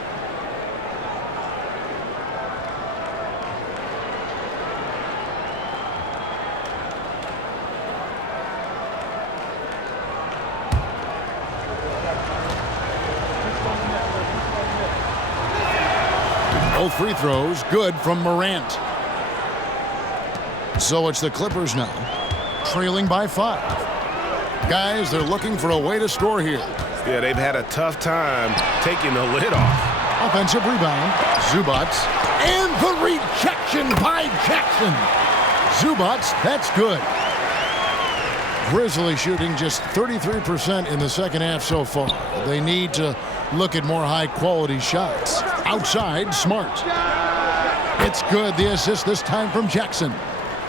Both free throws good from Morant. So it's the Clippers now, trailing by 5. Guys, they're looking for a way to score here. Yeah, they've had a tough time taking the lid off. Offensive rebound, Zubac, and the rejection by Jackson. Zubac, that's good. Grizzlies shooting just 33% in the second half so far. They need to look at more high-quality shots. Outside, Smart. It's good. The assist this time from Jackson.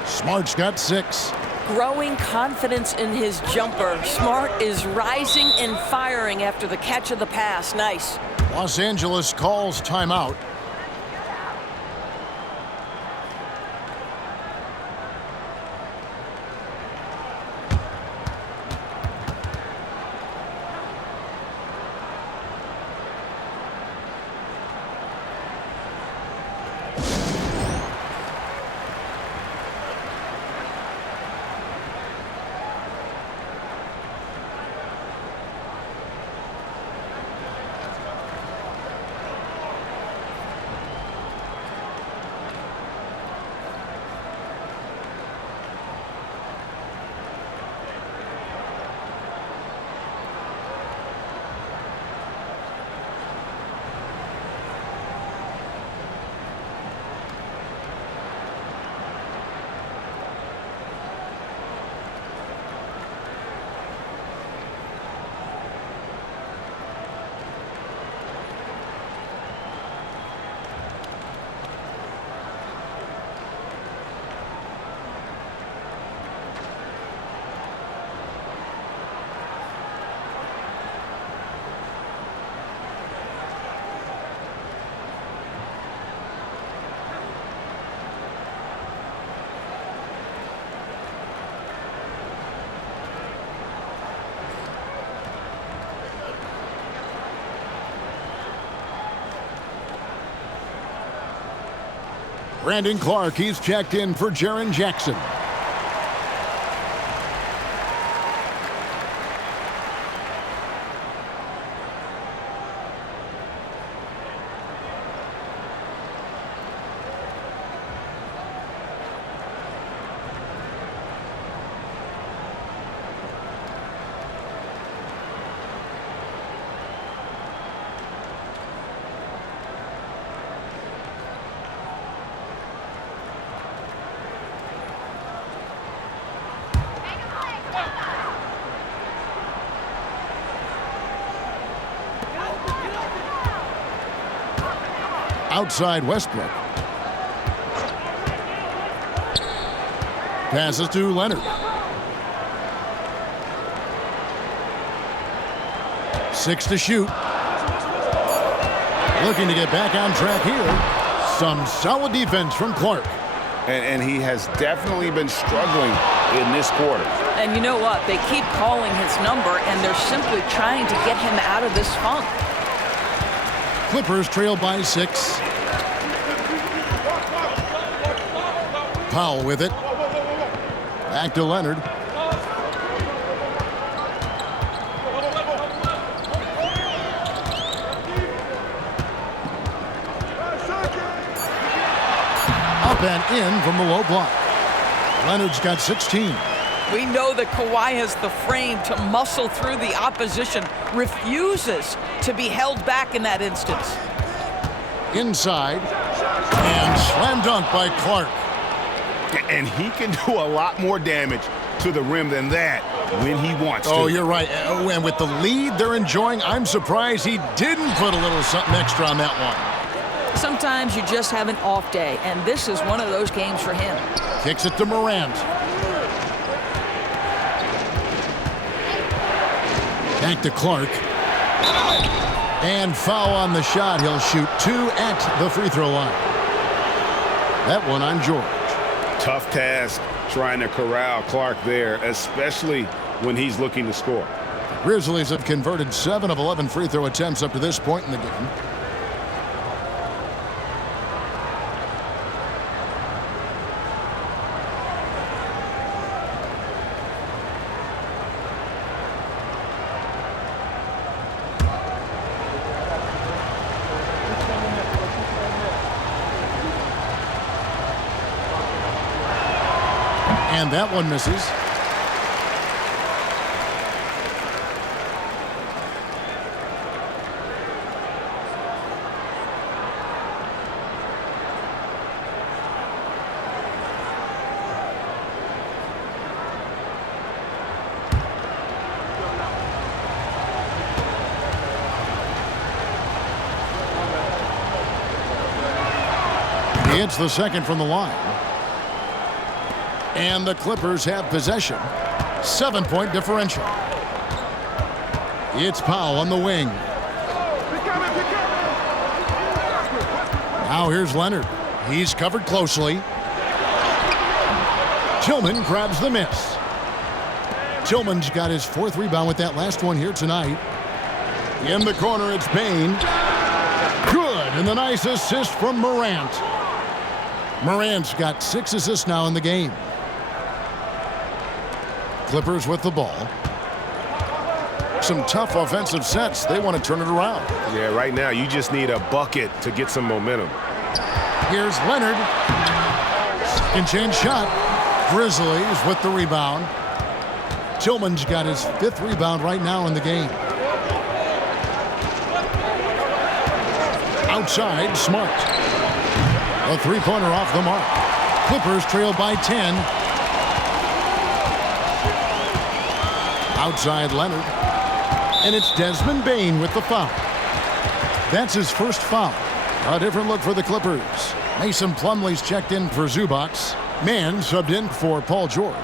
Smart's got 6. Growing confidence in his jumper. Smart is rising and firing after the catch of the pass. Nice. Los Angeles calls timeout. Brandon Clark, he's checked in for Jaren Jackson. Outside Westbrook. Passes to Leonard. 6 to shoot. Looking to get back on track here. Some solid defense from Clark. And he has definitely been struggling in this quarter. And you know what? They keep calling his number, and they're simply trying to get him out of this funk. Clippers trail by 6. Powell with it. Back to Leonard. Up and in from the low block. Leonard's got 16. We know that Kawhi has the frame to muscle through the opposition, refuses to be held back in that instance. Inside. And slam dunk by Clark. And he can do a lot more damage to the rim than that when he wants to. Oh, you're right. And with the lead they're enjoying, I'm surprised he didn't put a little something extra on that one. Sometimes you just have an off day, and this is one of those games for him. Kicks it to Morant. Back to Clark. And foul on the shot. He'll shoot 2 at the free throw line. That one on George. Tough task trying to corral Clark there, especially when he's looking to score. Grizzlies have converted 7 of 11 free throw attempts up to this point in the game. And that one misses. He hits the second from the line. And the Clippers have possession. 7-point differential. It's Powell on the wing. Now here's Leonard. He's covered closely. Tillman grabs the miss. Tillman's got his 4th rebound with that last one here tonight. In the corner, it's Bain. Good, and the nice assist from Morant. Morant's got 6 assists now in the game. Clippers with the ball. Some tough offensive sets. They want to turn it around. Yeah, right now you just need a bucket to get some momentum. Here's Leonard. Second chance shot. Grizzlies with the rebound. Tillman's got his 5th rebound right now in the game. Outside, Smart. A 3-pointer off the mark. Clippers trail by 10. Outside Leonard. And it's Desmond Bain with the foul. That's his 1st foul. A different look for the Clippers. Mason Plumlee's checked in for Zubac. Mann subbed in for Paul George.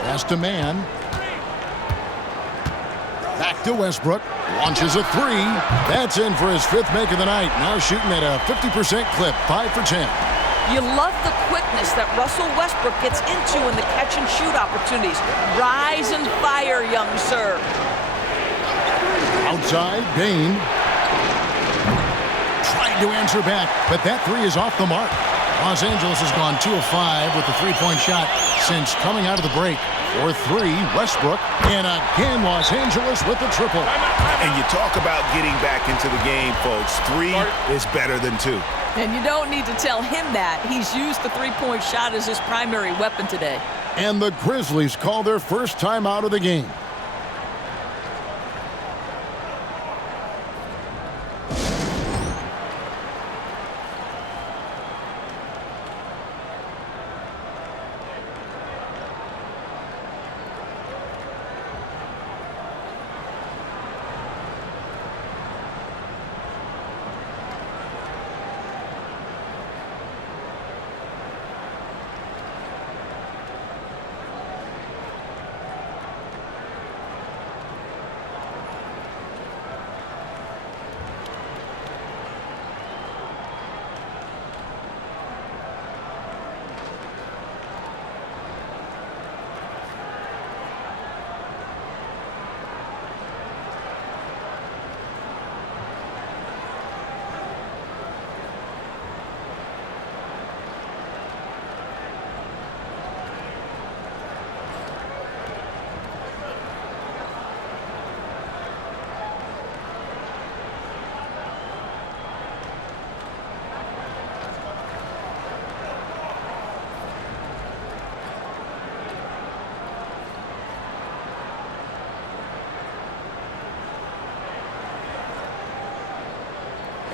Pass to Mann. Back to Westbrook. Launches a 3. That's in for his 5th make of the night. Now shooting at a 50% clip. 5 for 10. You love the quickness that Russell Westbrook gets into in the catch-and-shoot opportunities. Rise and fire, young sir. Outside, Bain. Trying to answer back, but that 3 is off the mark. Los Angeles has gone 2 of 5 with the 3-point shot since coming out of the break. For 3, Westbrook. And again, Los Angeles with the triple. And you talk about getting back into the game, folks. 3 is better than 2. And you don't need to tell him that. He's used the 3-point shot as his primary weapon today. And the Grizzlies call their first time out of the game.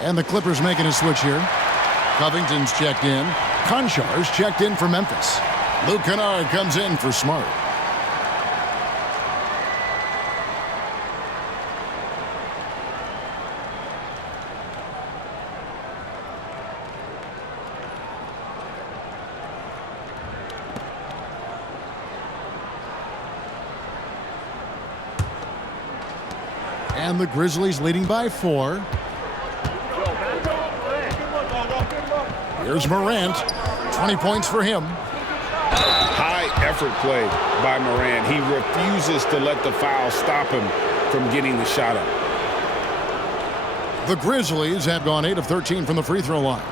And the Clippers making a switch here. Covington's checked in. Konchar's checked in for Memphis. Luke Kennard comes in for Smart. And the Grizzlies leading by 4. Here's Morant. 20 points for him. High effort play by Morant. He refuses to let the foul stop him from getting the shot up. The Grizzlies have gone 8 of 13 from the free throw line.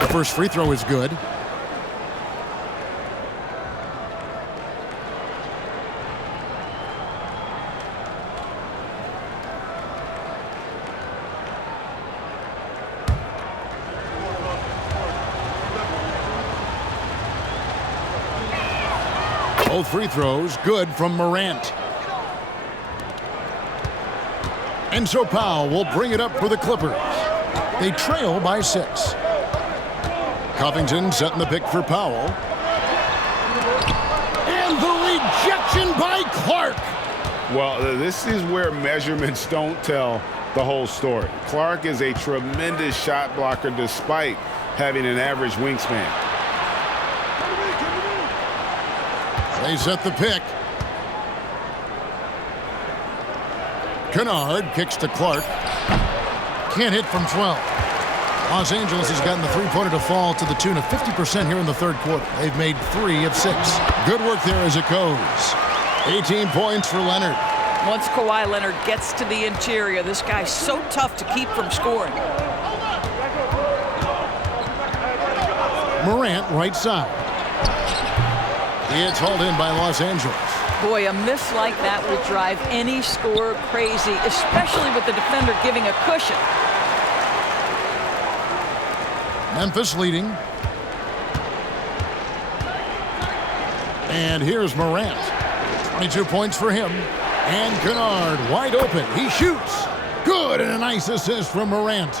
The first free throw is good. Both free throws good from Morant. And so Powell will bring it up for the Clippers. They trail by 6. Covington setting the pick for Powell. And the rejection by Clark. Well, this is where measurements don't tell the whole story. Clark is a tremendous shot blocker despite having an average wingspan. They set the pick. Kennard kicks to Clark. Can't hit from 12. Los Angeles has gotten the three-pointer to fall to the tune of 50% here in the third quarter. They've made 3 of 6. Good work there as it goes. 18 points for Leonard. Once Kawhi Leonard gets to the interior, this guy's so tough to keep from scoring. Morant, right side. It's hauled in by Los Angeles. Boy, a miss like that will drive any scorer crazy, especially with the defender giving a cushion. Memphis leading. And here's Morant. 22 points for him. And Kennard wide open. He shoots. Good, and a nice assist from Morant.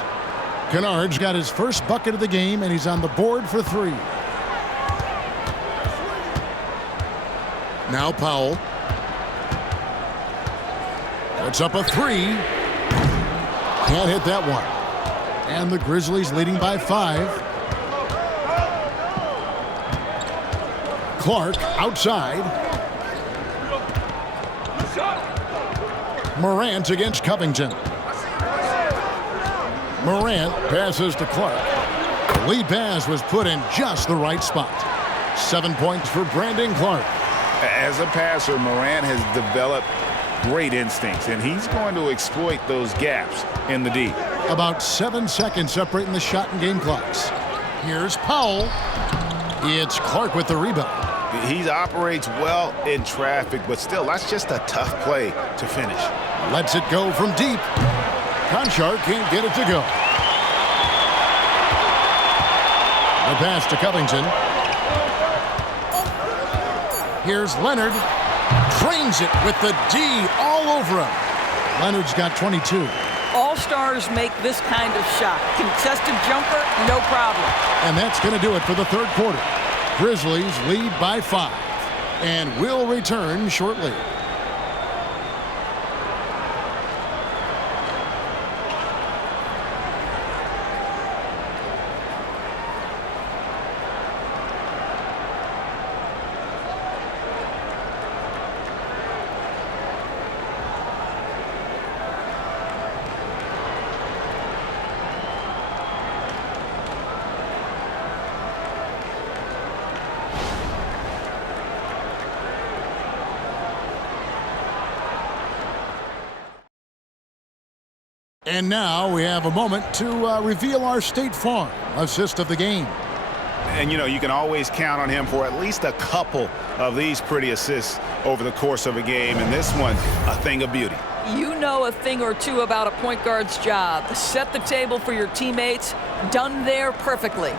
Kennard's got his first bucket of the game, and he's on the board for 3. Now Powell. Puts up a 3. Can't hit that one. And the Grizzlies leading by 5. Clark outside. Morant against Covington. Morant passes to Clark. The lead pass was put in just the right spot. 7 points for Brandon Clark. As a passer, Morant has developed great instincts, and he's going to exploit those gaps in the D. About 7 seconds separating the shot and game clocks. Here's Powell. It's Clark with the rebound. He operates well in traffic, but still, that's just a tough play to finish. Lets it go from deep. Konchar can't get it to go. The pass to Covington. Here's Leonard. Trains it with the D all over him. Leonard's got 22. All-stars make this kind of shot. Contested jumper, no problem. And that's going to do it for the third quarter. Grizzlies lead by 5 and will return shortly. And now we have a moment to reveal our State Farm assist of the game. And, you know, you can always count on him for at least a couple of these pretty assists over the course of a game. And this one, a thing of beauty. You know a thing or two about a point guard's job. Set the table for your teammates. Done there perfectly.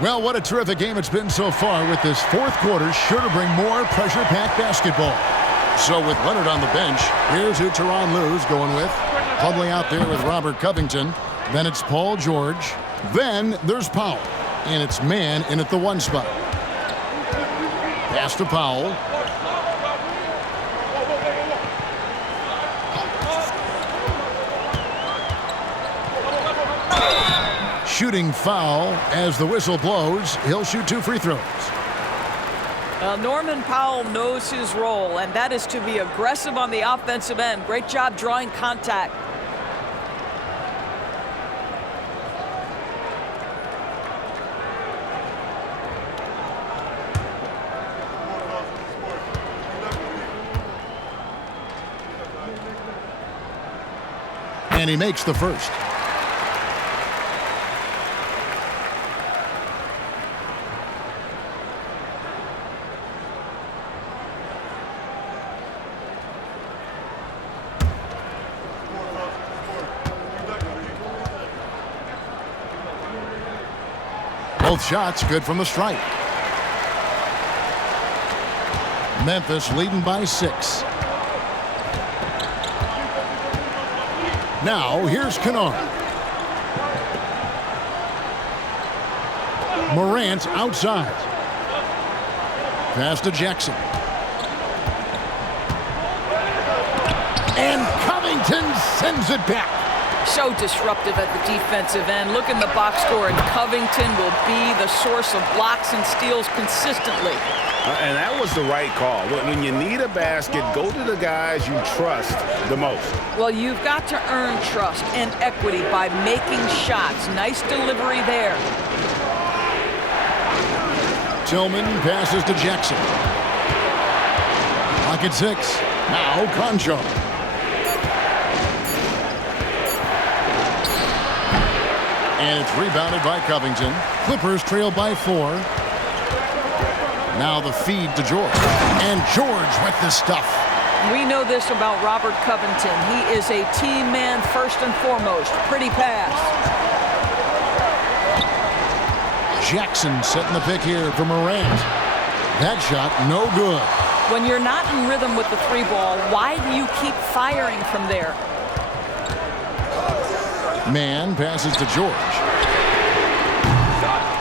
Well, what a terrific game it's been so far, with this fourth quarter sure to bring more pressure-packed basketball. So with Leonard on the bench, here's who Tyronn Lue's going with. Plumlee out there with Robert Covington. Then it's Paul George. Then there's Powell. And it's man in at the 1 spot. Pass to Powell. Shooting foul as the whistle blows. He'll shoot 2 free throws. Norman Powell knows his role, and that is to be aggressive on the offensive end. Great job drawing contact. And he makes the first. Both shots good from the stripe. Memphis leading by 6. Now here's Kennard. Morant outside. Pass to Jackson. And Covington sends it back. So disruptive at the defensive end. Look in the box score, and Covington will be the source of blocks and steals consistently. And that was the right call. When you need a basket, go to the guys you trust the most. Well, you've got to earn trust and equity by making shots. Nice delivery there. Tillman passes to Jackson. Clock at 6. Now Conchar. And it's rebounded by Covington. Clippers trail by 4. Now the feed to George. And George with the stuff. We know this about Robert Covington. He is a team man first and foremost. Pretty pass. Jackson setting the pick here for Morant. That shot no good. When you're not in rhythm with the 3 ball, why do you keep firing from there? Man passes to George.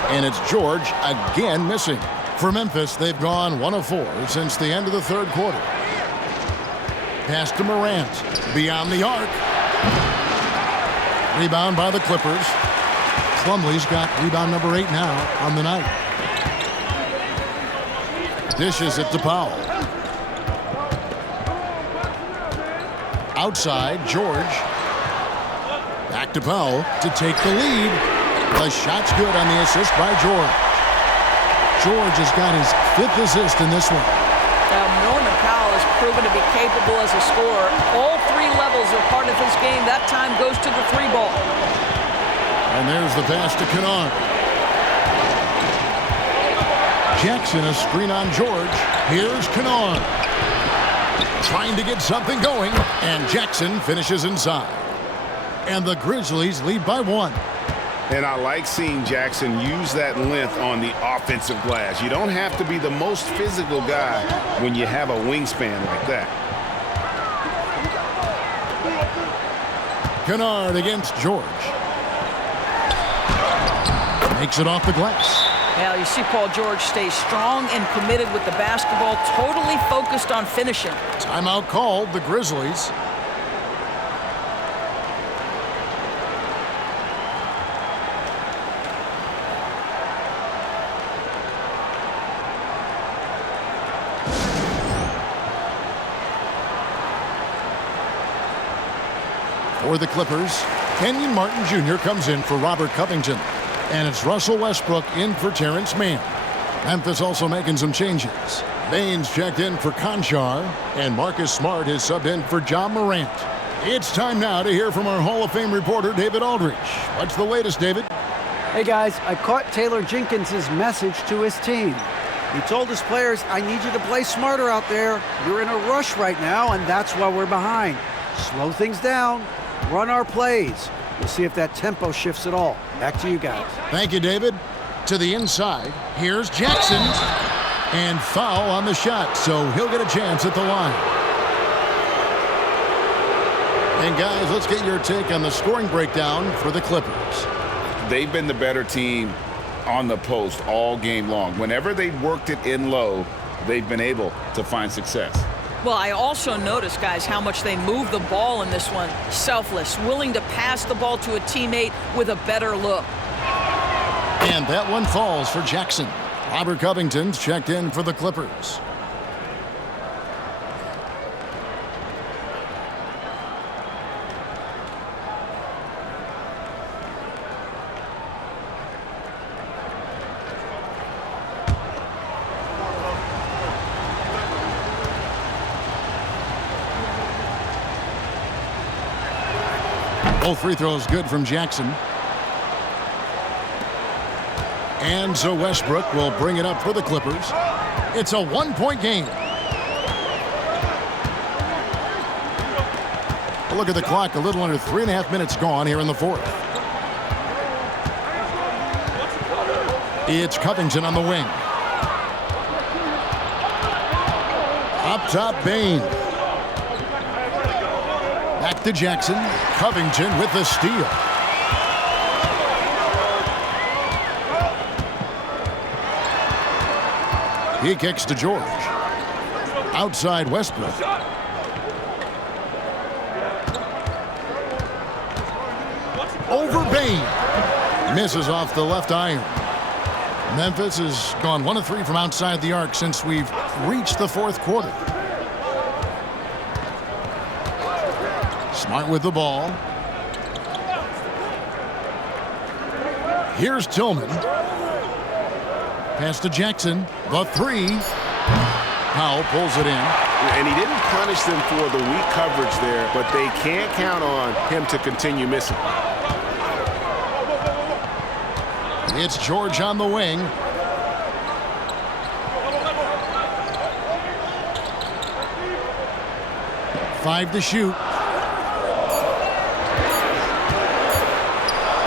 And it's George again missing. For Memphis, they've gone 1 of 4 since the end of the 3rd quarter. Pass to Morant. Beyond the arc. Rebound by the Clippers. Plumlee's got rebound number 8 now on the night. Dishes it to Powell. Outside, George. Back to Powell to take the lead. The shot's good on the assist by George. George has got his 5th assist in this one. Now, Norman Powell has proven to be capable as a scorer. All 3 levels are part of his game. That time goes to the 3 ball. And there's the pass to Kennard. Jackson a screen on George. Here's Kennard. Trying to get something going. And Jackson finishes inside. And the Grizzlies lead by 1. And I like seeing Jackson use that length on the offensive glass. You don't have to be the most physical guy when you have a wingspan like that. Kennard against George. Makes it off the glass. Now, you see Paul George stay strong and committed with the basketball, totally focused on finishing. Timeout called, the Grizzlies. For the Clippers, Kenyon Martin Jr. comes in for Robert Covington. And it's Russell Westbrook in for Terrence Mann. Memphis also making some changes. Baines checked in for Conchar. And Marcus Smart is subbed in for John Morant. It's time now to hear from our Hall of Fame reporter, David Aldridge. What's the latest, David? Hey guys, I caught Taylor Jenkins' message to his team. He told his players, I need you to play smarter out there. You're in a rush right now, and that's why we're behind. Slow things down, run our plays. We'll see if that tempo shifts at all. Back to you guys. Thank you, David. To the inside, here's Jackson. And foul on the shot, so he'll get a chance at the line. And guys, let's get your take on the scoring breakdown for the Clippers. They've been the better team on the post all game long. Whenever they worked it in low, they've been able to find success. Well, I also noticed, guys, how much they move the ball in this one. Selfless, willing to pass the ball to a teammate with a better look. And that one falls for Jackson. Robert Covington's checked in for the Clippers. Both free throws good from Jackson. And so Westbrook will bring it up for the Clippers. It's a one-point game. Look at the clock, a little under 3.5 minutes gone here in the fourth. It's Covington on the wing. Up top, Bain. Back to Jackson. Covington with the steal. He kicks to George. Outside Westbrook. Over Bain. Misses off the left iron. Memphis has gone 1 of 3 from outside the arc since we've reached the fourth quarter. Smart with the ball. Here's Tillman. Pass to Jackson. The three. Powell pulls it in. And he didn't punish them for the weak coverage there, but they can't count on him to continue missing. It's George on the wing. Five to shoot.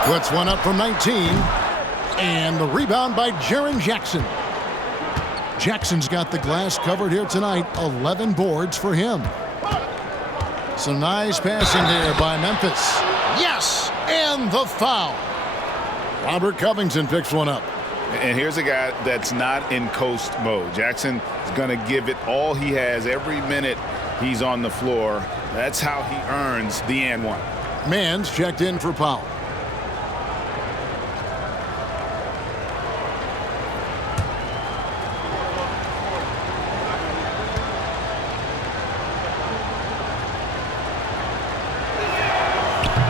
Puts one up from 19. And the rebound by Jaren Jackson. Jackson's got the glass covered here tonight. 11 boards for him. Some nice passing there by Memphis. Yes! And the foul. Robert Covington picks one up. And here's a guy that's not in coast mode. Jackson is going to give it all he has every minute he's on the floor. That's how he earns the and one. Mann's checked in for Powell.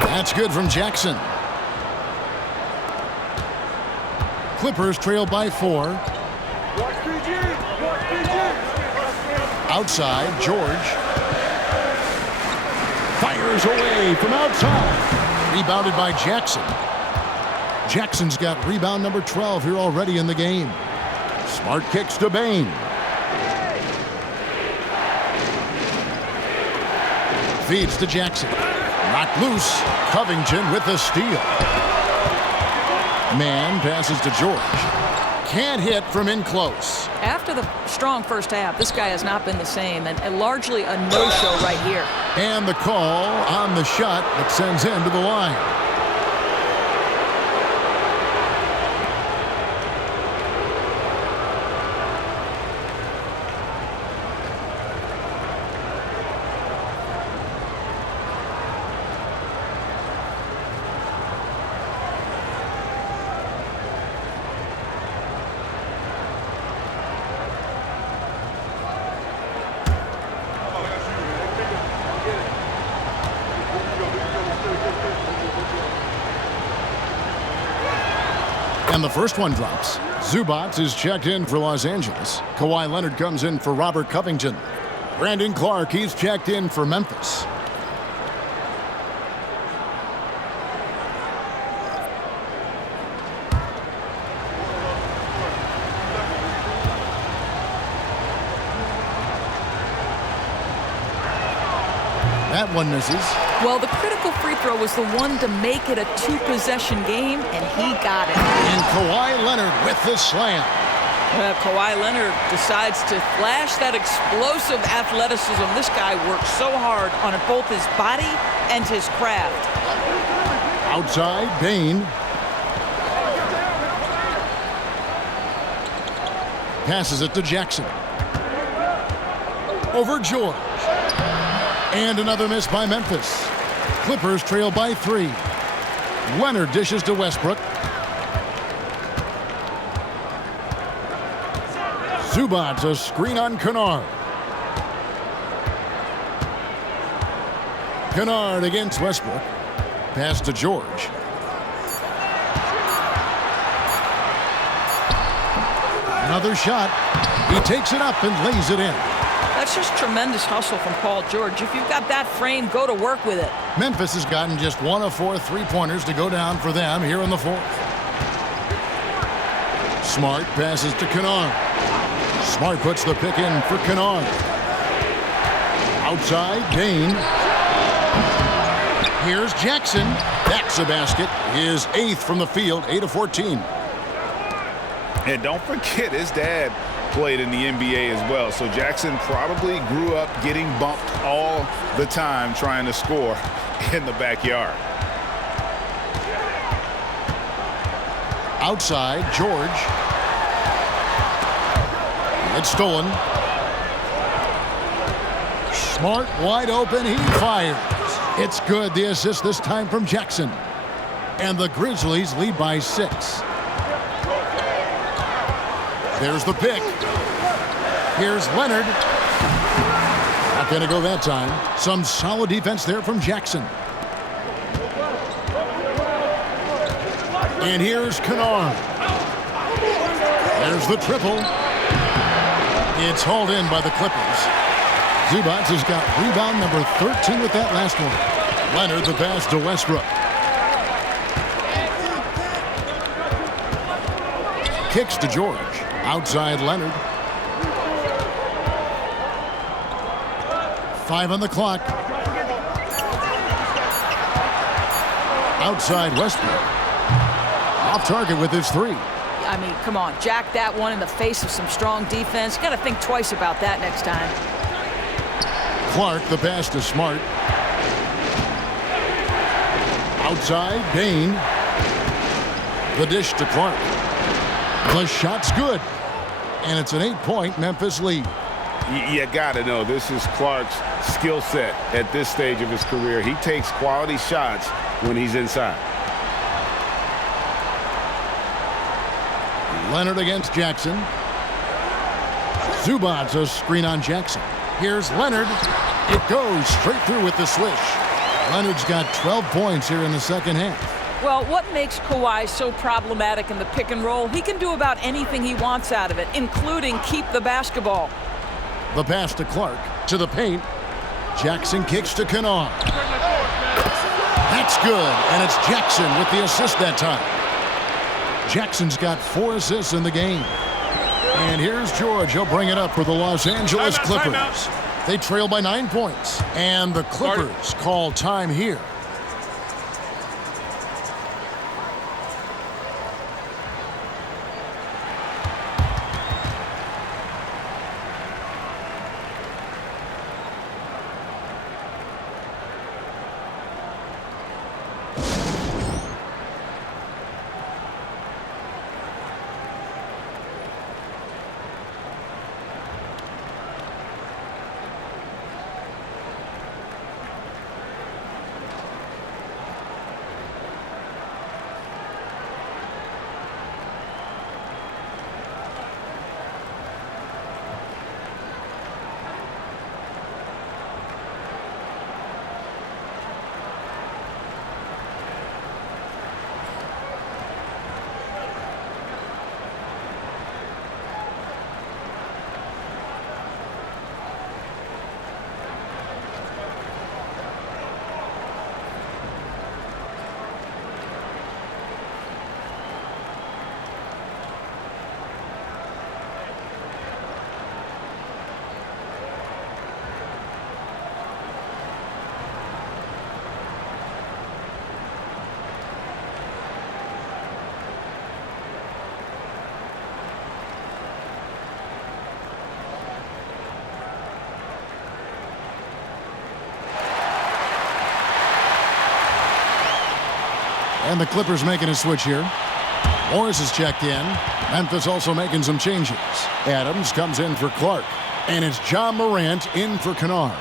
That's good from Jackson. Clippers trail by 4. Outside, George. Fires away from outside. Rebounded by Jackson. Jackson's got rebound number 12 here already in the game. Smart kicks to Bain. Feeds to Jackson. Knocked loose. Covington with the steal. Mann passes to George. Can't hit from in close. After the strong first half, this guy has not been the same, and largely a no-show right here. And the call on the shot that sends him to the line. And the first one drops. Zubac is checked in for Los Angeles. Kawhi Leonard comes in for Robert Covington. Brandon Clark, he's checked in for Memphis. one misses. Well, the critical free throw was the one to make it a two-possession game, and he got it. And Kawhi Leonard with the slam. Kawhi Leonard decides to flash that explosive athleticism. This guy works so hard on both his body and his craft. Outside, Bain. Passes it to Jackson. Over George. And another miss by Memphis. Clippers trail by 3. Leonard dishes to Westbrook. Zubac's a screen on Kennard. Kennard against Westbrook. Pass to George. Another shot. He takes it up and lays it in. That's just tremendous hustle from Paul George. If you've got that frame, go to work with it. Memphis has gotten just 1 of 4 three-pointers to go down for them here in the 4th. Smart passes to Kennard. Smart puts the pick in for Kennard. Outside, Bain. Here's Jackson. That's a basket. His 8th from the field, 8 of 14. And don't forget, his dad played in the NBA as well. So Jackson probably grew up getting bumped all the time trying to score in the backyard. Outside, George. It's stolen. Smart wide open. He fires. It's good. The assist this time from Jackson. And the Grizzlies lead by 6. There's the pick. Here's Leonard. Not going to go that time. Some solid defense there from Jackson. And here's Kennard. There's the triple. It's hauled in by the Clippers. Zubac has got rebound number 13 with that last one. Leonard the pass to Westbrook. Kicks to George. Outside Leonard. 5 on the clock. Outside Westbrook. Off target with his 3. I mean, come on, jack that one in the face of some strong defense. You got to think twice about that next time. Clark, the pass to Smart. Outside, Bain. The dish to Clark. The shot's good. And it's an 8-point Memphis lead. You got to know, this is Clark's skill set at this stage of his career. He takes quality shots when he's inside. Leonard against Jackson. Zubac's a screen on Jackson. Here's Leonard. It goes straight through with the swish. Leonard's got 12 points here in the second half. Well, what makes Kawhi so problematic in the pick and roll? He can do about anything he wants out of it, including keep the basketball. The pass to Clark, to the paint. Jackson kicks to Kennard. That's good, and it's Jackson with the assist that time. Jackson's got 4 assists in the game. And here's George. He'll bring it up for the Los Angeles Clippers. They trail by 9 points, and the Clippers call time here. And the Clippers making a switch here. Morris is checked in. Memphis also making some changes. Adams comes in for Clark. And it's John Morant in for Kennard.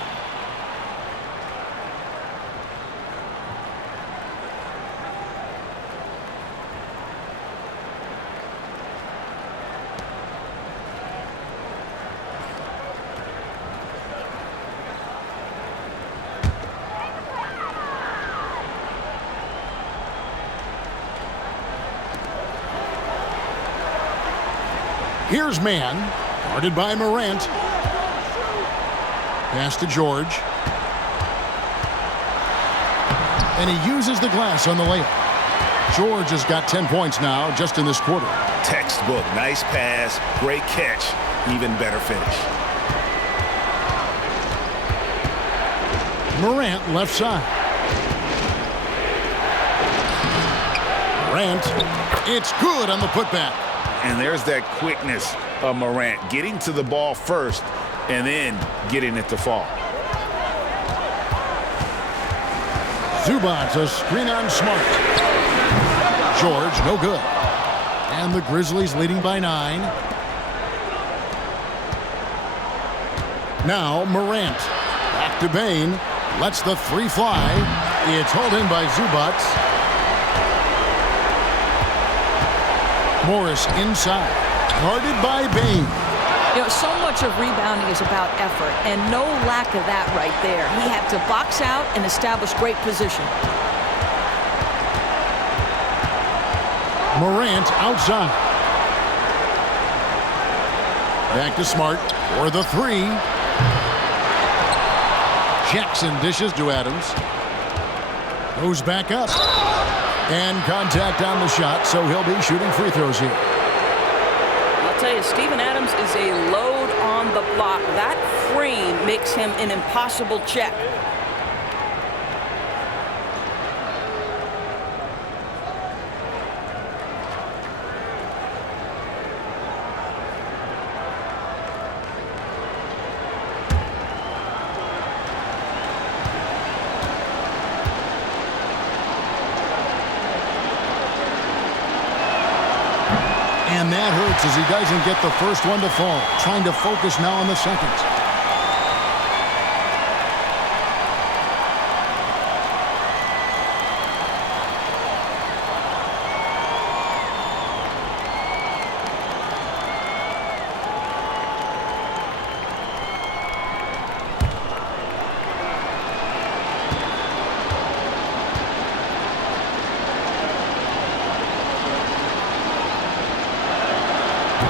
Here's man, guarded by Morant. Pass to George. And he uses the glass on the layup. George has got 10 points now just in this quarter. Textbook, nice pass, great catch, even better finish. Morant left side. Morant, it's good on the putback. And there's that quickness of Morant, getting to the ball first and then getting it to fall. Zubac, a screen on Smart. George, no good. And the Grizzlies leading by 9. Now Morant. Back to Bane. Lets the 3 fly. It's hauled in by Zubac. Morris inside, guarded by Bane. You know, so much of rebounding is about effort, and no lack of that right there. He had to box out and establish great position. Morant outside. Back to Smart for the 3. Jackson dishes to Adams. Goes back up. And contact on the shot, so he'll be shooting free throws here. I'll tell you, Steven Adams is a load on the block. That frame makes him an impossible check. And that hurts as he doesn't get the first one to fall. Trying to focus now on the second.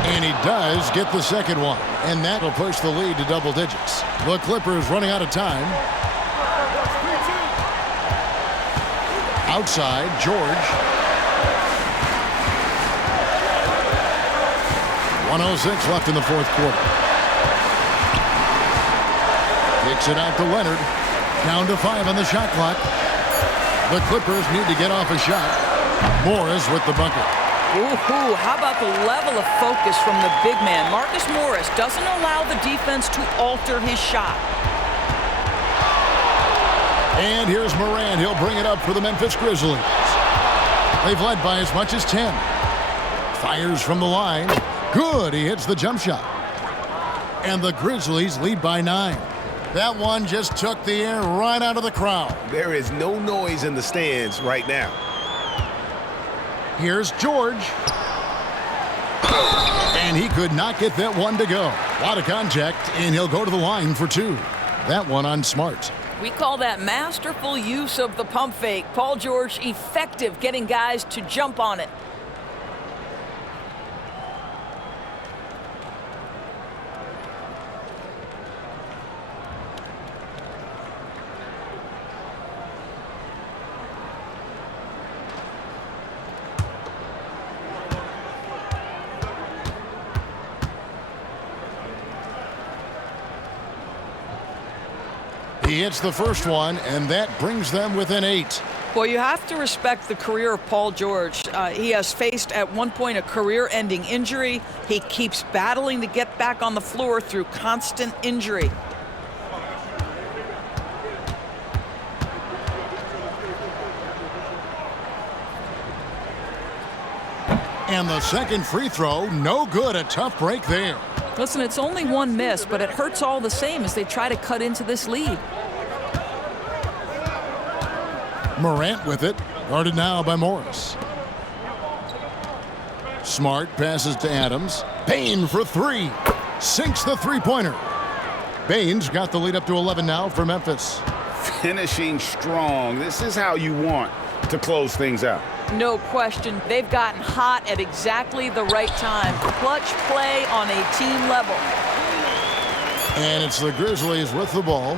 And he does get the second one. And that'll push the lead to double digits. The Clippers running out of time. Outside, George. 1:06 left in the fourth quarter. Kicks it out to Leonard. Down to 5 on the shot clock. The Clippers need to get off a shot. Morris with the bucket. Ooh, how about the level of focus from the big man? Marcus Morris doesn't allow the defense to alter his shot. And here's Morant. He'll bring it up for the Memphis Grizzlies. They've led by as much as 10. Fires from the line. Good. He hits the jump shot. And the Grizzlies lead by 9. That one just took the air right out of the crowd. There is no noise in the stands right now. Here's George. And he could not get that one to go. A lot of contact, and he'll go to the line for 2. That one on Smart. We call that masterful use of the pump fake. Paul George, effective getting guys to jump on it. He hits the first one, and that brings them within 8. Well, you have to respect the career of Paul George. He has faced at one point a career-ending injury. He keeps battling to get back on the floor through constant injury. And the second free throw, no good. A tough break there. Listen, it's only one miss, but it hurts all the same as they try to cut into this lead. Morant with it, guarded now by Morris. Smart passes to Adams. Payne for three. Sinks the three-pointer. Baines got the lead up to 11 now for Memphis. Finishing strong. This is how you want to close things out. No question. They've gotten hot at exactly the right time. Clutch play on a team level. And it's the Grizzlies with the ball.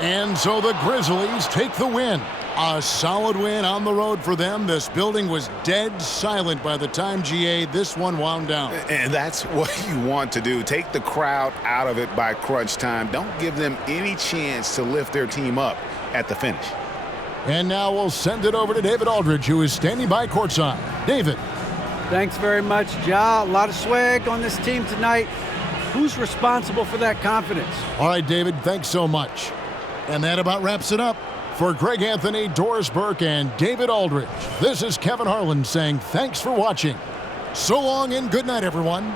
And so the Grizzlies take the win. A solid win on the road for them. This building was dead silent by the time, GA, this one wound down. And that's what you want to do. Take the crowd out of it by crunch time. Don't give them any chance to lift their team up at the finish. And now we'll send it over to David Aldridge, who is standing by courtside. David. Thanks very much, Ja. A lot of swag on this team tonight. Who's responsible for that confidence? All right, David, thanks so much. And that about wraps it up. For Greg Anthony, Doris Burke, and David Aldridge, this is Kevin Harlan saying thanks for watching. So long and good night, everyone.